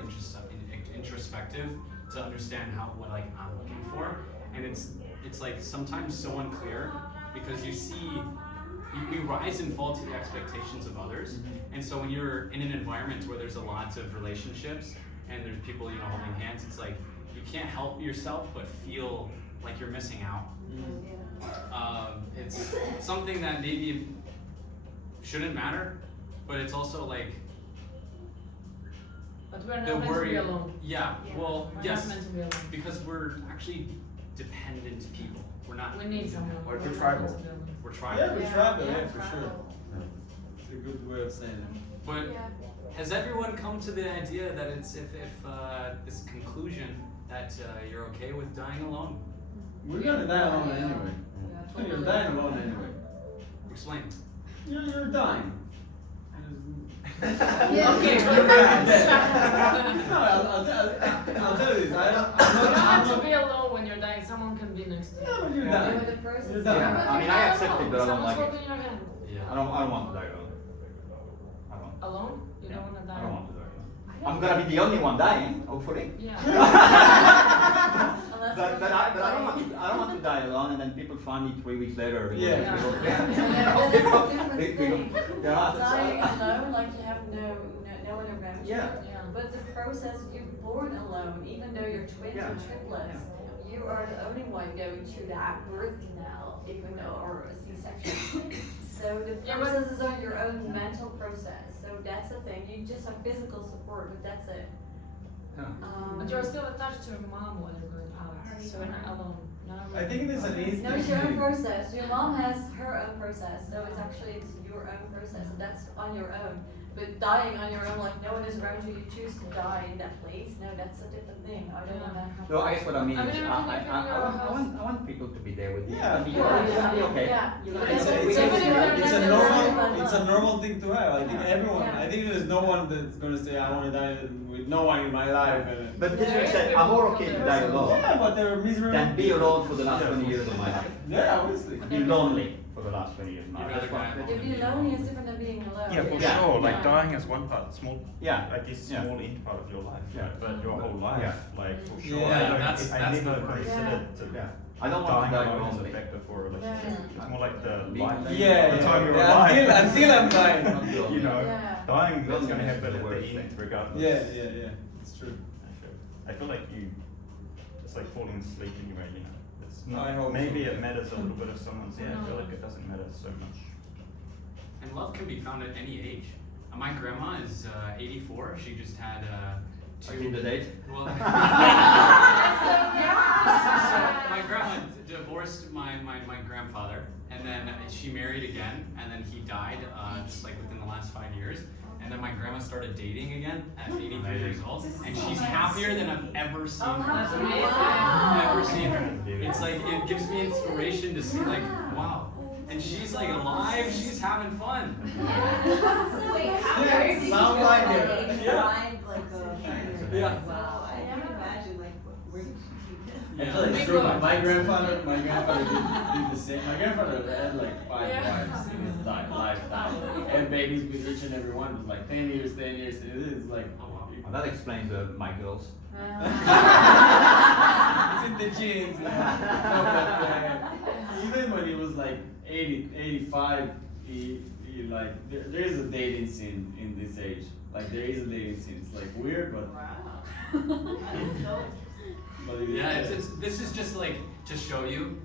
introspective to understand what like I'm looking for. And it's like sometimes so unclear because you see. You rise and fall to the expectations of others, and so when you're in an environment where there's a lot of relationships and there's people holding hands, it's like you can't help yourself but feel like you're missing out. It's something that maybe shouldn't matter, but it's also like But we're the not meant to worry. be alone. Yeah, well, We're yes, not meant to be alone. because we're actually dependent people. We're not. We need someone. Or if you're We're not tribal. meant to be alone. We're trying. Yeah, we tried it, yeah, for sure. It's a good way of saying it. But has everyone come to the idea that it's if this conclusion that you're okay with dying alone? We're gonna die alone anyway. You're dying alone anyway. Explain. You're dying. Okay. No, I'll tell you this. You don't have to be alone when you're dying. Someone can be next to you. Yeah, but you're With dying. the process. You're dying. I mean, I accept it, but I don't Someone's like it. holding your hand. Yeah. I don't want to die alone. I don't. Alone? You don't wanna I die? don't want to die alone. I'm gonna be the only one dying, hopefully. Yeah. But I don't want to die alone and then people find me 3 weeks later. Yeah. Yeah, but that's a different thing. Dying alone, like you have no one around you. Yeah. Yeah. But the process, you're born alone, even though you're twins Yeah. or triplets, you are the only one going through that birth canal, even though, or a C-section. So the Yeah, but- process is on your own mental process. So that's the thing. You just have physical support, but that's it. But you're still attached to your mom when you're going out, so you're not alone. I think it's an instinct. No, it's your own process. Your mom has her own process, so it's actually your own process, and that's on your own. But dying on your own, like no one is around you, you choose to die in that place. No, that's a different thing. I don't wanna have. No, I guess what I mean I is mean, I want people to be there with me. Yeah, Be yeah, okay. yeah. It's a normal thing to have. I think everyone. Yeah. I think there's no one that's gonna say I want to die with no one in my life. But this being said, I'm more okay to die alone Yeah, but they're miserable. than be alone for the last 20 years of my life. Yeah, obviously. Be lonely for the last 20 years of my You'd life. rather die If you're lonely, it's different than being alone. Yeah, for Yeah. sure. Like Yeah. dying is one part, small. Yeah. Like this Yeah. small inch part of your life. Yeah. Right? But your whole life, Yeah. like for sure. Yeah, I don't- that's I the never worst. considered to Yeah. I don't want dying to die alone as a lonely. factor for a relationship. Yeah. It's more like the Being- life. Yeah, the time you're yeah. alive. Until I'm dying. You know, Yeah. dying is Loneliness gonna is happen the at worst the end thing. regardless. Yeah. It's true. I feel like it's like falling asleep anyway, you know. It's I not, hope maybe so. it matters a little bit if someone's there. I feel like it doesn't matter so much. And love can be found at any age. My grandma is 84. She just had I've been the date. Well, so my grandma divorced my grandfather, and then she married again, and then he died just like within the last 5 years. And then my grandma started dating again at 83 years old, and she's happier than I've ever seen her. That's amazing. Never seen her. It's like it gives me inspiration to see like, wow. And she's like alive, she's having fun. Wait, how Yeah, did you sound go like from it. age Yeah. 5, like Yeah. wow, I can't imagine like where did you keep it? Yeah. It's true. My grandfather did the same. My grandfather had like 5 wives in his lifetime, and babies with each and every one was like 10 years. It's like, Oh wow. Well, that explains my girls. it's in the genes. No, but, even when he was like 80, 85, he like there is a dating scene in this age. Like there is a dating scene. It's like weird, but but it is Yeah, there. this is just like to show you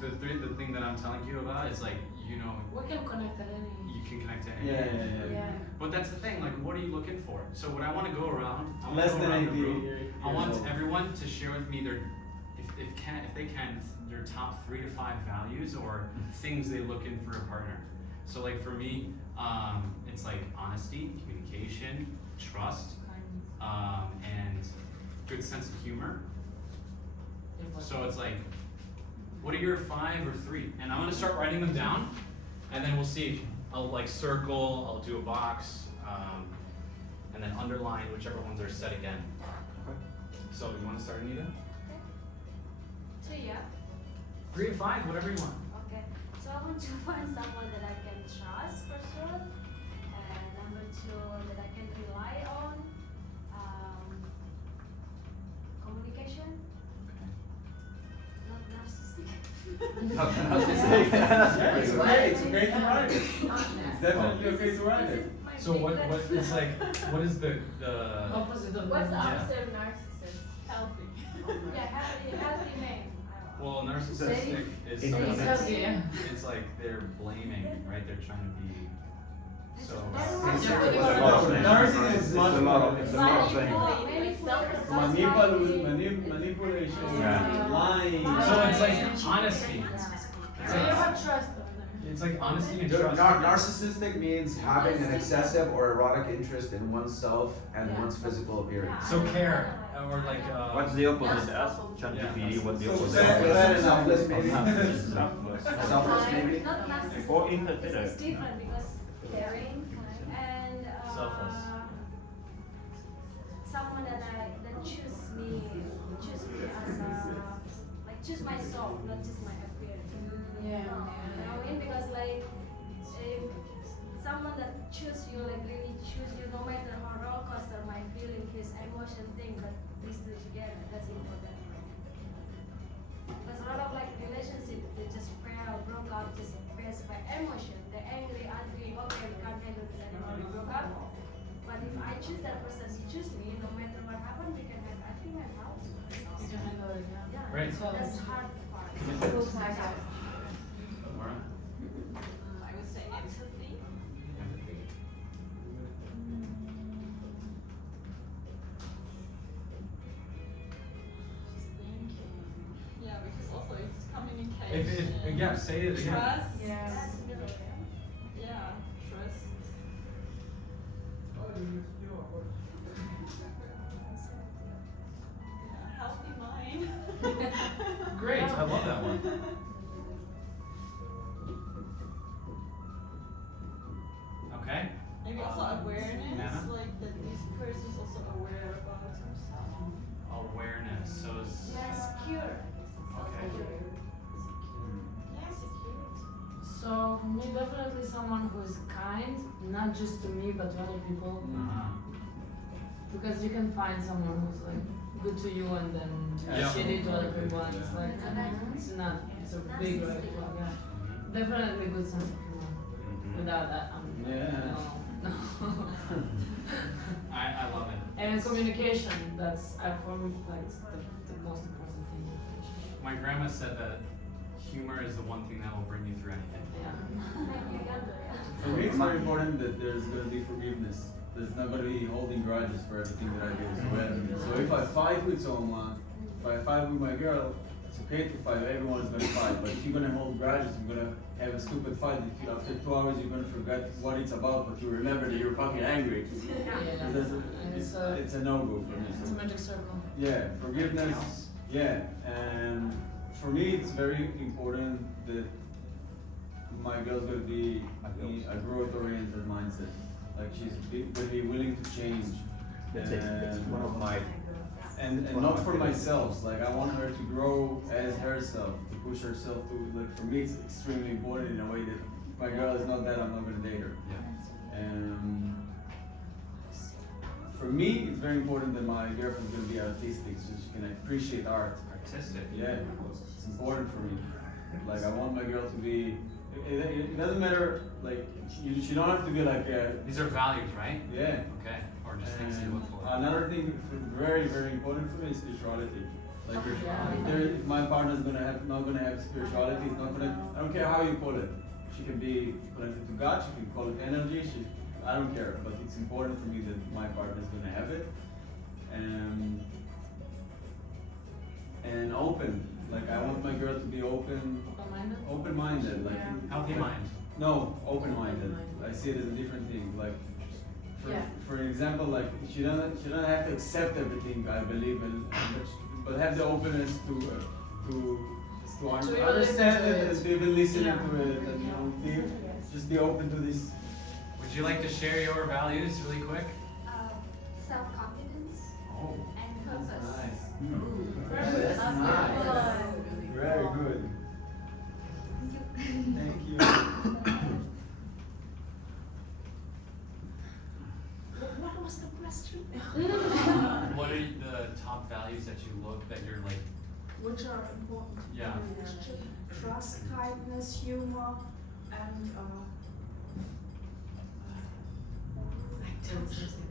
the thing that I'm telling you about. It's like, you know, We can connect at any. you can connect to Yeah. anything. But that's the thing, like, what are you looking for? So what I want to go around, I want Less to go than around the 80 room. years I want old. everyone to share with me their, if they can, their top 3 to 5 values or things they look in for a partner. So like for me, it's like honesty, communication, trust, and good sense of humor. So it's like, what are your 5 or 3? And I'm gonna start writing them down, and then we'll see. I'll like circle, I'll do a box, and then underline whichever ones are set again. So you wanna start, Anita? 2, yeah? 3 to 5, whatever you want. Okay. So I want to find someone that I can trust for sure. And number 2, that I can rely on. Communication. Not narcissistic. Yeah, it's okay. It's okay to write it. It's definitely okay to write it. So what it's like, what is the Opposite of What's the that. opposite of narcissist? Healthy. Yeah, healthy name. well, narcissistic is It's something that's, healthy, yeah. it's like they're blaming, right? They're trying to be so. Narcissism is much more. It's a lot of things. Manipulation, Yeah. lying. So it's like honesty. So you have trust on It's like honesty and Nar- trust. narcissistic means having an excessive or erotic interest in oneself and one's physical appearance. So care, or like What's the opposite? ChatGPT, what's the So opposite? fair enough. Selfless maybe. Selfless. Selfless maybe. Not narcissistic. Or empathetic. It's different because caring and Selfless. someone that choose me as choose my soul, not just my appearance. Yeah. You know what I mean? Because like choose you, like really choose you, no matter how roller coaster my feeling, his emotion thing, but these two together, that's important for me. There's a lot of like relationship that just fail, broke up just based by emotion. They're angry, okay, we can't handle this anymore, we broke up. But if I choose that person, he choose me, no matter what happened, we can have, I think, a house. You can handle it, yeah. Yeah, Right. so that's hard part. Laura? I would say empathy. Empathy. Just thinking. Yeah, because also it's communication. Yeah, say it again. Trust. Yes. Yeah, trust. Yeah, healthy mind. Great, I love that one. Okay. Maybe also awareness, Nana? like that this person is also aware about himself. Awareness. So it's Yes, cure. okay. Yeah, security. So for me, definitely someone who is kind, not just to me but to other people. Because you can find someone who's like good to you and then Yeah. shitty to other people, and it's like it's not. It's a big red flag. Yeah. Definitely good sense of humor. Without that, Yeah. no. I love it. And communication. That's for me like the most important thing. My grandma said that humor is the one thing that will bring you through anything. For me, it's very important that there's going to be forgiveness. There's not going to be holding grudges for everything that I did. So if I fight with someone, if I fight with my girl, it's okay to fight. Everyone's going to fight. But if you're going to hold grudges, you're going to have a stupid fight. If after 2 hours you're going to forget what it's about, but you remember that you're fucking angry. Yeah. It's a no-go for me. It's a magic circle. Yeah, forgiveness. Yeah, and for me, it's very important that my girl's gonna be a growth-oriented mindset. Like gonna be willing to change. That's it. That's one of my. And not for myself. Like I want her to grow as herself, to push herself to. Like for me, it's extremely important in a way that if my girl is not that, I'm not gonna date her. Yeah. And for me, it's very important that my girlfriend's gonna be artistic, so she can appreciate art. Artistic. Yeah, it's important for me. Like I want my girl to be. It doesn't matter. Like she don't have to be like. These are values, right? Yeah. Okay. Or just things you look for. Another thing very important for me is spirituality. Like if my partner's not gonna have spirituality, it's not gonna. I don't care how you call it. She can be connected to God. She can call it energy. I don't care. But it's important for me that my partner's gonna have it. And open. Like I want my girl to be open. Open-minded. Open-minded. Like Healthy mind. No, open-minded. I see it as a different thing. Like, for example, like she doesn't have to accept everything I believe in, but have the openness to understand it and to even listen to it, and just be open to this. Would you like to share your values really quick? Self-confidence Oh. and purpose. That's nice. Very good. Thank you. What was the question? What are the top values that you're like? Which are important. Yeah. Trust, kindness, humor, and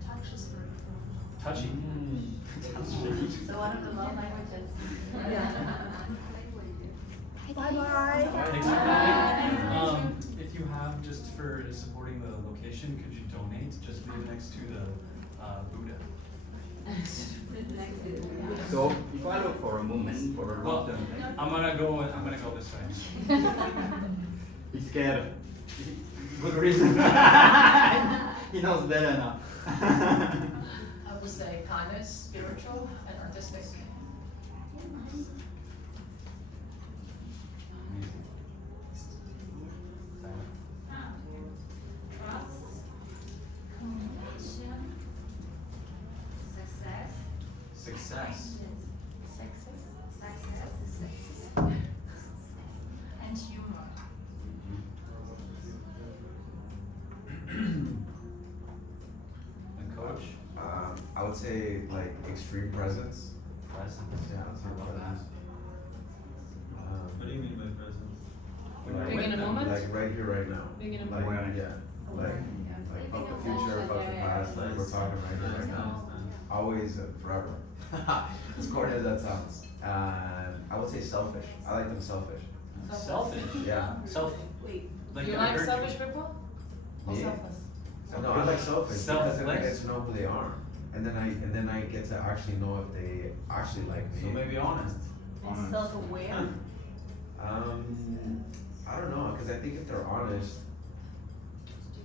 touch is very important. Touching. So one of the love languages. Bye-bye. If you have, just for supporting the location, could you donate just maybe next to the Buddha? So if I look for a moment for a long term thing, I'm gonna go this way. he's scared. Good reason. He knows better now. I would say kindness, spiritual, and artistic. Trust, communication, success. Success. And humor. would say like extreme presence. Presence. Yeah, that's not what that is. What do you mean by presence? Being in a moment? Like right here, right now. Being in a Like, moment. yeah. Like fuck the future, fuck the past. Like we're talking right here, right now. Always and forever. As corny as that sounds. And I would say selfish. I like them selfish. Selfish? Yeah. Wait. Like You I like heard selfish people? Or Me? selfless? No, I like selfish because then I Selfless? get to know who they are, and then I get to actually know if they actually like me. So maybe honest. And self-aware. I don't know, because I think if they're honest,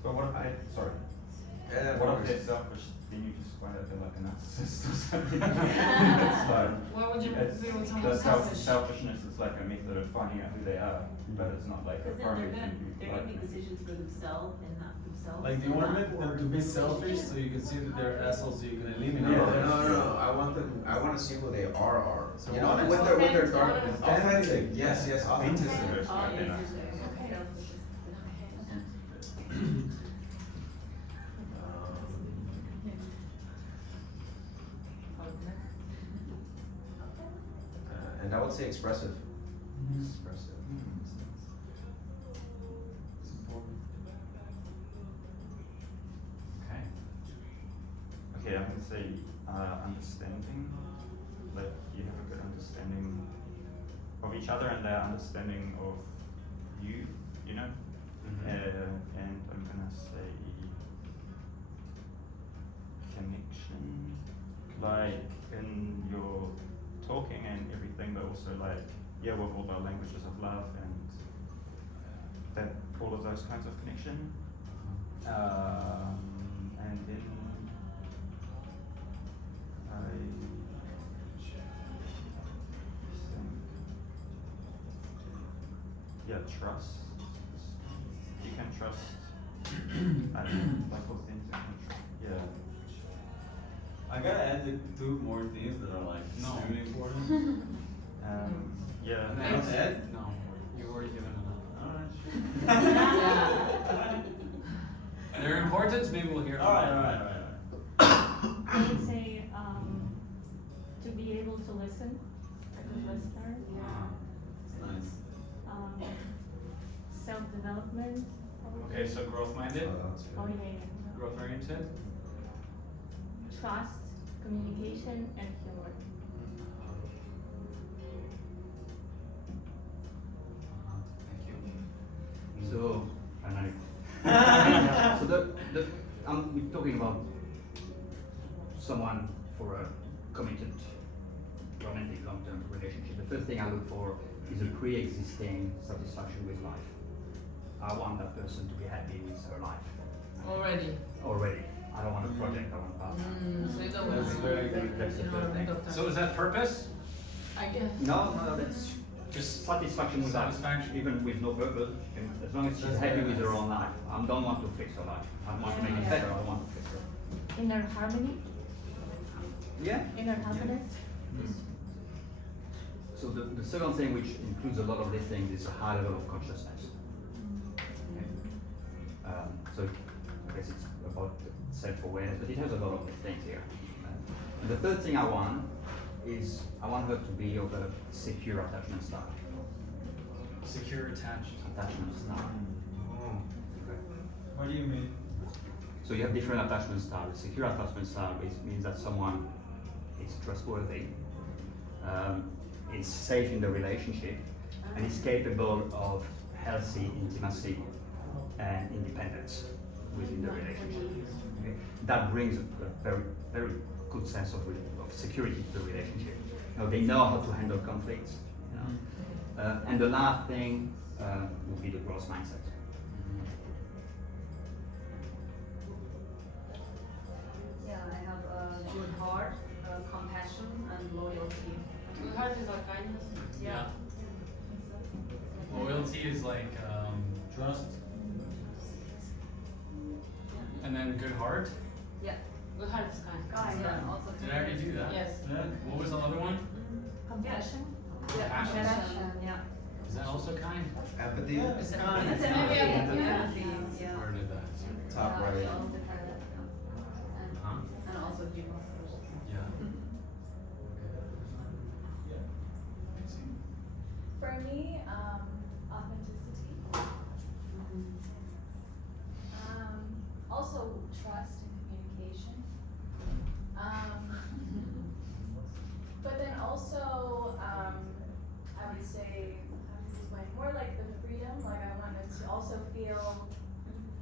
But what if I sorry. what if they're selfish? Then you just find out they're like a narcissist or something. Why would you It's- be with the someone selfish? selfishness is like a method of finding out who they are, but it's not like a Because then primary they're gonna make decisions for themselves and not themselves. Like, do you want them to be selfish so you can see that they're assholes so you can eliminate No, them? no. I want them. I want to see who they are. So You know, honest. when they're dark, Authentic. authentic. Yes, authentic. All Okay, nice. answers are selfish. And I would say expressive. Expressive. It's important. Okay. Okay, I'm gonna say understanding. Like you have a good understanding of each other and their understanding of you. You know. And I'm gonna say connection, like in your talking and everything, but also like with all the languages of love and that all of those kinds of connection. And then I think trust. You can trust. Like authentic trust. Yeah. I gotta add the two more things that are like No. extremely important. Yeah. Not Ed? No, you've already given enough. Alright. They're important, maybe we'll hear from Alright. I would say, to be able to listen, a good listener. Nice. Self-development. Okay, so growth-minded, Oh, yeah. growth-oriented. Trust, communication, and humor. Thank you. So, so we're talking about someone for a committed romantic long-term relationship. The first thing I look for is a pre-existing satisfaction with life. I want that person to be happy with her life Already. I don't want a project, I want a partner. So you don't want That's to very good. That's the first thing. So is that purpose? I guess. No, that's just satisfaction with life, Satisfaction. even with no purpose. As long as she's happy with her own life. I don't want to fix her life. I want to make it better. I want to fix her. Inner harmony, Yeah. inner happiness. So the second thing, which includes a lot of these things, is a high level of consciousness. Okay. So I guess it's about self-awareness, but it has a lot of these things here. And the third thing I want is I want her to be of a secure attachment style. Secure, attached. Attachment style. What do you mean? So you have different attachment styles. Secure attachment style means that someone is trustworthy, is safe in the relationship, and is capable of healthy intimacy and independence within the relationship. Okay? That brings a very, very good sense of security to the relationship. You know, they know how to handle conflicts. You know? And the last thing would be the growth mindset. Yeah, I have a good heart, compassion, and loyalty. Good heart is like kindness. Yeah. Loyalty is like Trust. and then good heart. Yeah. Good heart is kind. Yeah, also. Did I already do that? Yes. Yeah. What was the other one? Compassion. Yeah, Compassion. compassion, yeah. Is that also kind? Empathy. It's kind. That's Maybe empathy, empathy, yeah. Where did that? Top Yeah, right. we all define that, yeah. Huh? And also humor, of course. communication. But then also, I would say, how to explain, more like the freedom, like I want them to also feel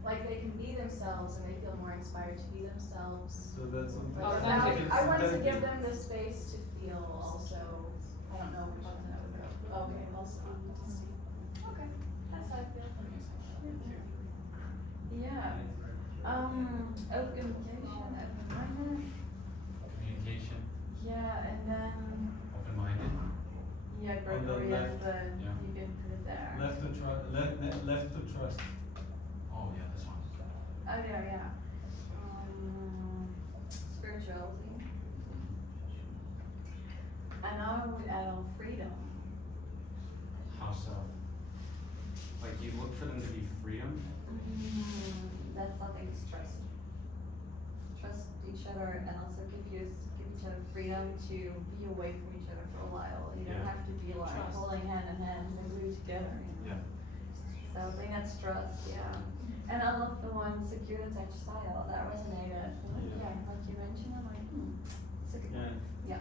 like they can be themselves and they feel more inspired to be themselves. So that's something. Like, Authentic. I wanted to give them the space to feel also, I don't know which one that would go. Okay, also authenticity. Okay, that's how I feel. Yeah. Open communication, Communication, yeah, and then, open-minded. yeah, On the Gregory, left. Yeah. you can put it there. Left to trust. Oh, yeah, this one. Oh, yeah. Spirituality. And now I would add on freedom. How so? Like you look for them to be freedom? That's something to trust. Trust each other and also give each other freedom to be away from each other for a while. You don't Yeah. have to be like Trust. holding hand in hand and glue together. You know? Yeah. So I think that's trust, yeah. And I love the one secure attached style. That resonated. Yeah, like you mentioned, I'm like, it's a good one. Yeah.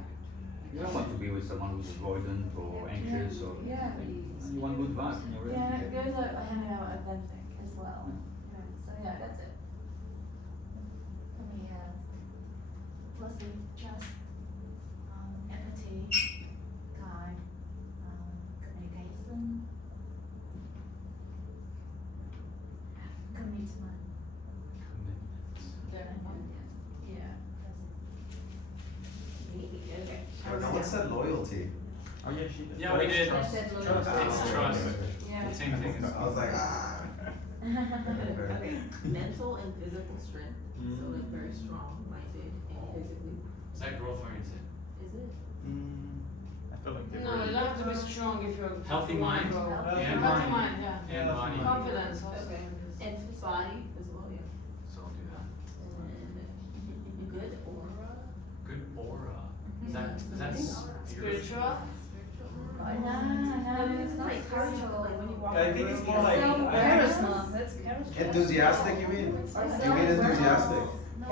You don't want to be with someone who's avoidant or anxious or Yeah. you want good vibes in your Yeah, relationship. it goes like hanging out authentic as well. Yeah. So yeah, that's it. For me, firstly, trust, empathy, kind, communication, commitment. Yeah, that's it. Okay. Oh, no one said loyalty. Oh yeah, she did. Yeah, we did. I said It's loyalty. trust. Yeah. Same thing as. I was like, ah. Okay, mental and physical strength, so like very Mm. strong-minded and physically, Is that growth oriented? is it? I feel like No, you don't have to be strong if you're. Healthy you wanna mind grow. and Healthy body. mind, yeah. And body. Confidence also. Okay, and body as well, yeah. So I'll do that. And good aura. Good aura. Is that Spiritual. No, it's not Like spiritual. like when you walk. I think it's more like. Charisma. That's charisma. Enthusiastic, you mean? You mean enthusiastic? I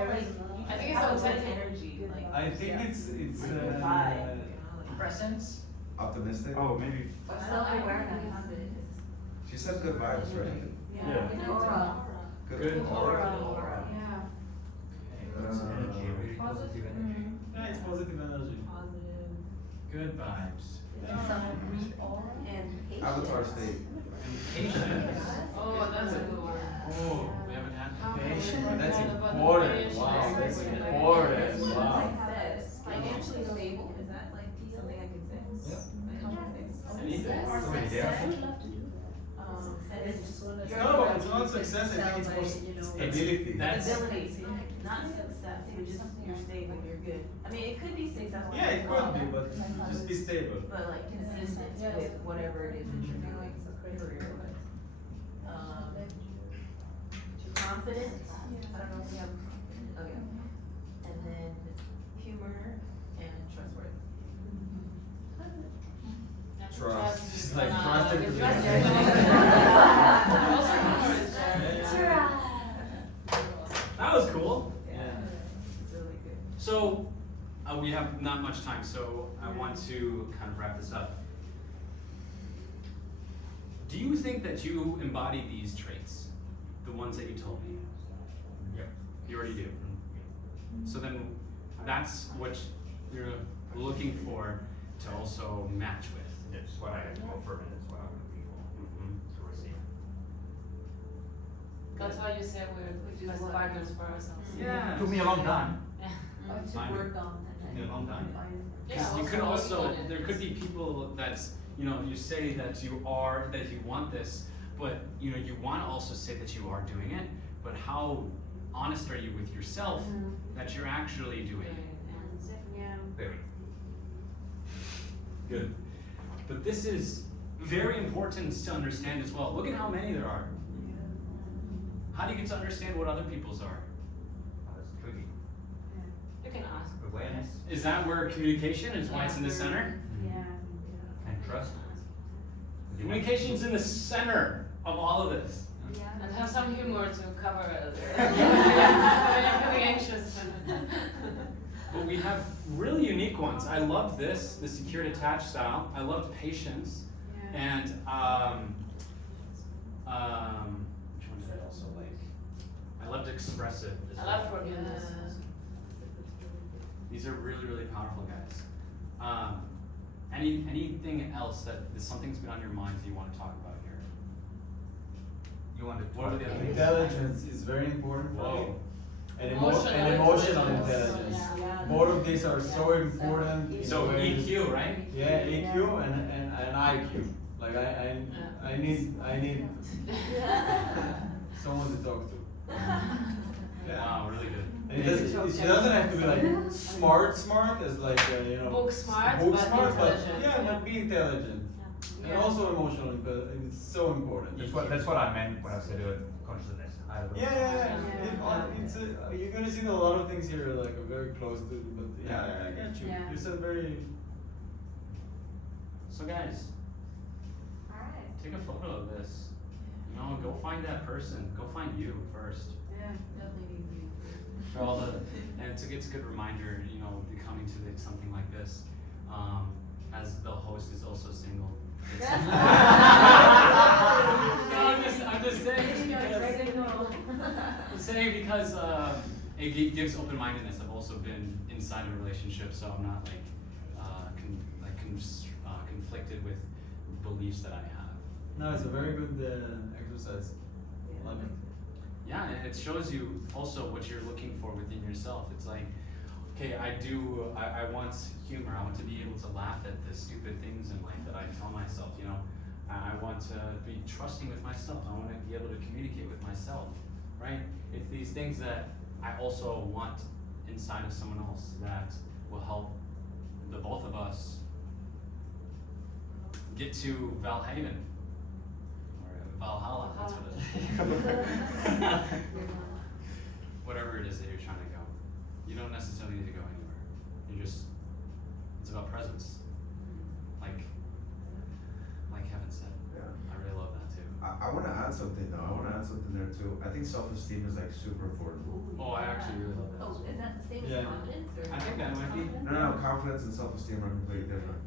think it's Have a good authentic. energy, like. I think yeah. it's Like a vibe, you know, like. Presence. Optimistic? Oh, maybe. Self-awareness. She said good vibes, right? Yeah. Good aura. Good aura. Yeah. Positive energy. Yeah, it's positive energy. Positive. Good vibes. And patience. Avatar state. And patience. Oh, that's a good one. Oh, we haven't had Patient. That's Yeah, but important. Wow, patience. that's important. Wow. Success, financially stable, is that like something I could say? Anything. It's not success, I think it's more stability. That's. Stability, not success, you're just, you're stable, you're good. I mean, it could be successful. Yeah, it as well, could be, but just be stable. But like consistent with whatever it is that you're doing, so career wise. Confidence, I don't know if you have, okay. And then humor and trustworthy. Trust. It's like Trust trust and and Also, humor is there. That was cool. Yeah. It's really good. So, we have not much time, so I want to kind of wrap this up. Do you think that you embody these traits? The ones that you told me? Yep. You already do. So then, that's what you're looking for to also match with. It's what I prefer and it's what I'm looking for to receive. That's why you say we're best partners for ourselves. Yeah. Took me a long time. Or to work on. Took me a long time. Because you could also, there could be people that's, you know, you say that you are, that you want this, but you know, you want to also say that you are doing it, but how honest are you with yourself that you're actually doing it? Yeah. Very. Good. But this is very important to understand as well. Look at how many there are. How do you get to understand what other people's are? That's tricky. You can ask. Awareness Is that where communication is why it's in the center? Yeah. and trust. Communication's in the center of all of this. And have some humor to cover it. When you're feeling anxious. have really unique ones. I loved this, the secured attached style. I loved patience. And which one did I also like? I loved expressive. as I well. love forgiveness. These are really, really powerful, guys. Anything else that something's been on your minds that you want to talk about here? You want to What are the other things? Intelligence is very important for me. Whoa. And, Emotional emotional intelligence. intelligence. Yeah. Both of these are so important. in So ways- EQ, right? Yeah, EQ and IQ. Like I need someone to talk to. Yeah. Wow, really good. And she doesn't have to be like smart as like you know Book smart, book but smart, but intelligent. yeah, but be intelligent. And Yeah. also emotional intelligence. It's so important. That's what I meant when I said consciousness. Yeah. You're gonna see a lot of things here like very close to, but yeah, I get you. Yeah. You said very. So guys, Alright. take a photo of this. You know, go find that person. Go find you first. Yeah, definitely need you. For all the, and it's a good reminder, you know, coming to something like this, as the host is also single. No, I'm just saying because it gives open-mindedness. I've also been inside a relationship, so I'm not conflicted with beliefs that I have. No, it's a very good exercise. Love it. Yeah, and it shows you also what you're looking for within yourself. It's like, okay, I want humor. I want to be able to laugh at the stupid things in life that I tell myself, you know. I want to be trusting with myself. I want to be able to communicate with myself, right? It's these things that I also want inside of someone else that will help the both of us get to Valhaven. Valhalla, that's what it is. Whatever it is that you're trying to go. You don't necessarily need to go anywhere. It's about presence. Like Kevin said. Yeah. I really love that too. I want to add something though. I want to add something there too. I think self-esteem is like super important. Oh, I actually really love that. Oh, is that the same Yeah. as confidence or? I think that might be. No, confidence and self-esteem are completely different.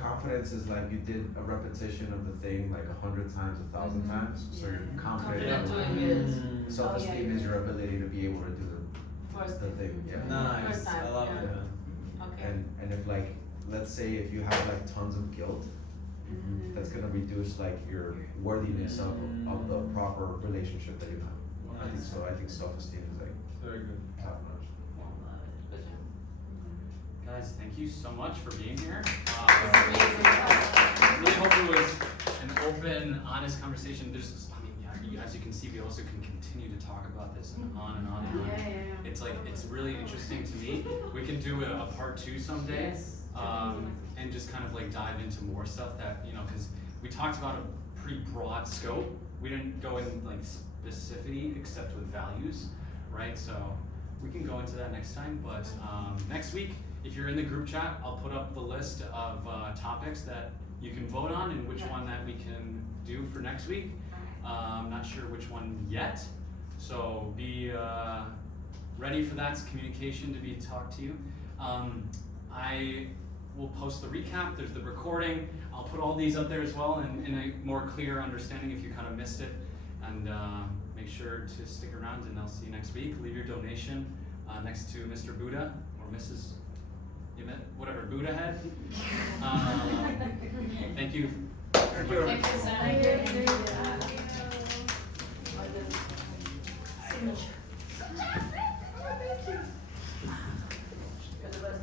Confidence is like you did a repetition of the thing like 100 times, 1,000 times, so you're confident. Confident doing it. Self-esteem is your ability to be able to do First the thing. Yeah. Nice. First time, I love yeah. it. Okay. And if like, let's say if you have like tons of guilt, that's gonna reduce like your worthiness of the proper relationship that you have. I think self-esteem is like Very good. top notch. Guys, thank you so much for being here. It's Really hope it was an open, honest conversation. As you can see, we also can continue to talk about this and on and on and on. Yeah. It's really interesting to me. We can do a part 2 someday. Yes. And just kind of like dive into more stuff that, you know, because we talked about a pretty broad scope. We didn't go in like specificity except with values, right? So we can go into that next time, but next week, if you're in the group chat, I'll put up the list of topics that you can vote on and which one that we can do for next week. I'm not sure which one yet, so be ready for that communication to be talked to you. I will post the recap, there's the recording. I'll put all these up there as well in a more clear understanding if you kind of missed it. And make sure to stick around and I'll see you next week. Leave your donation next to Mr. Buddha or Mrs. Whatever, Buddha head. Thank you. Thank you, Sam. Signature. You're the best.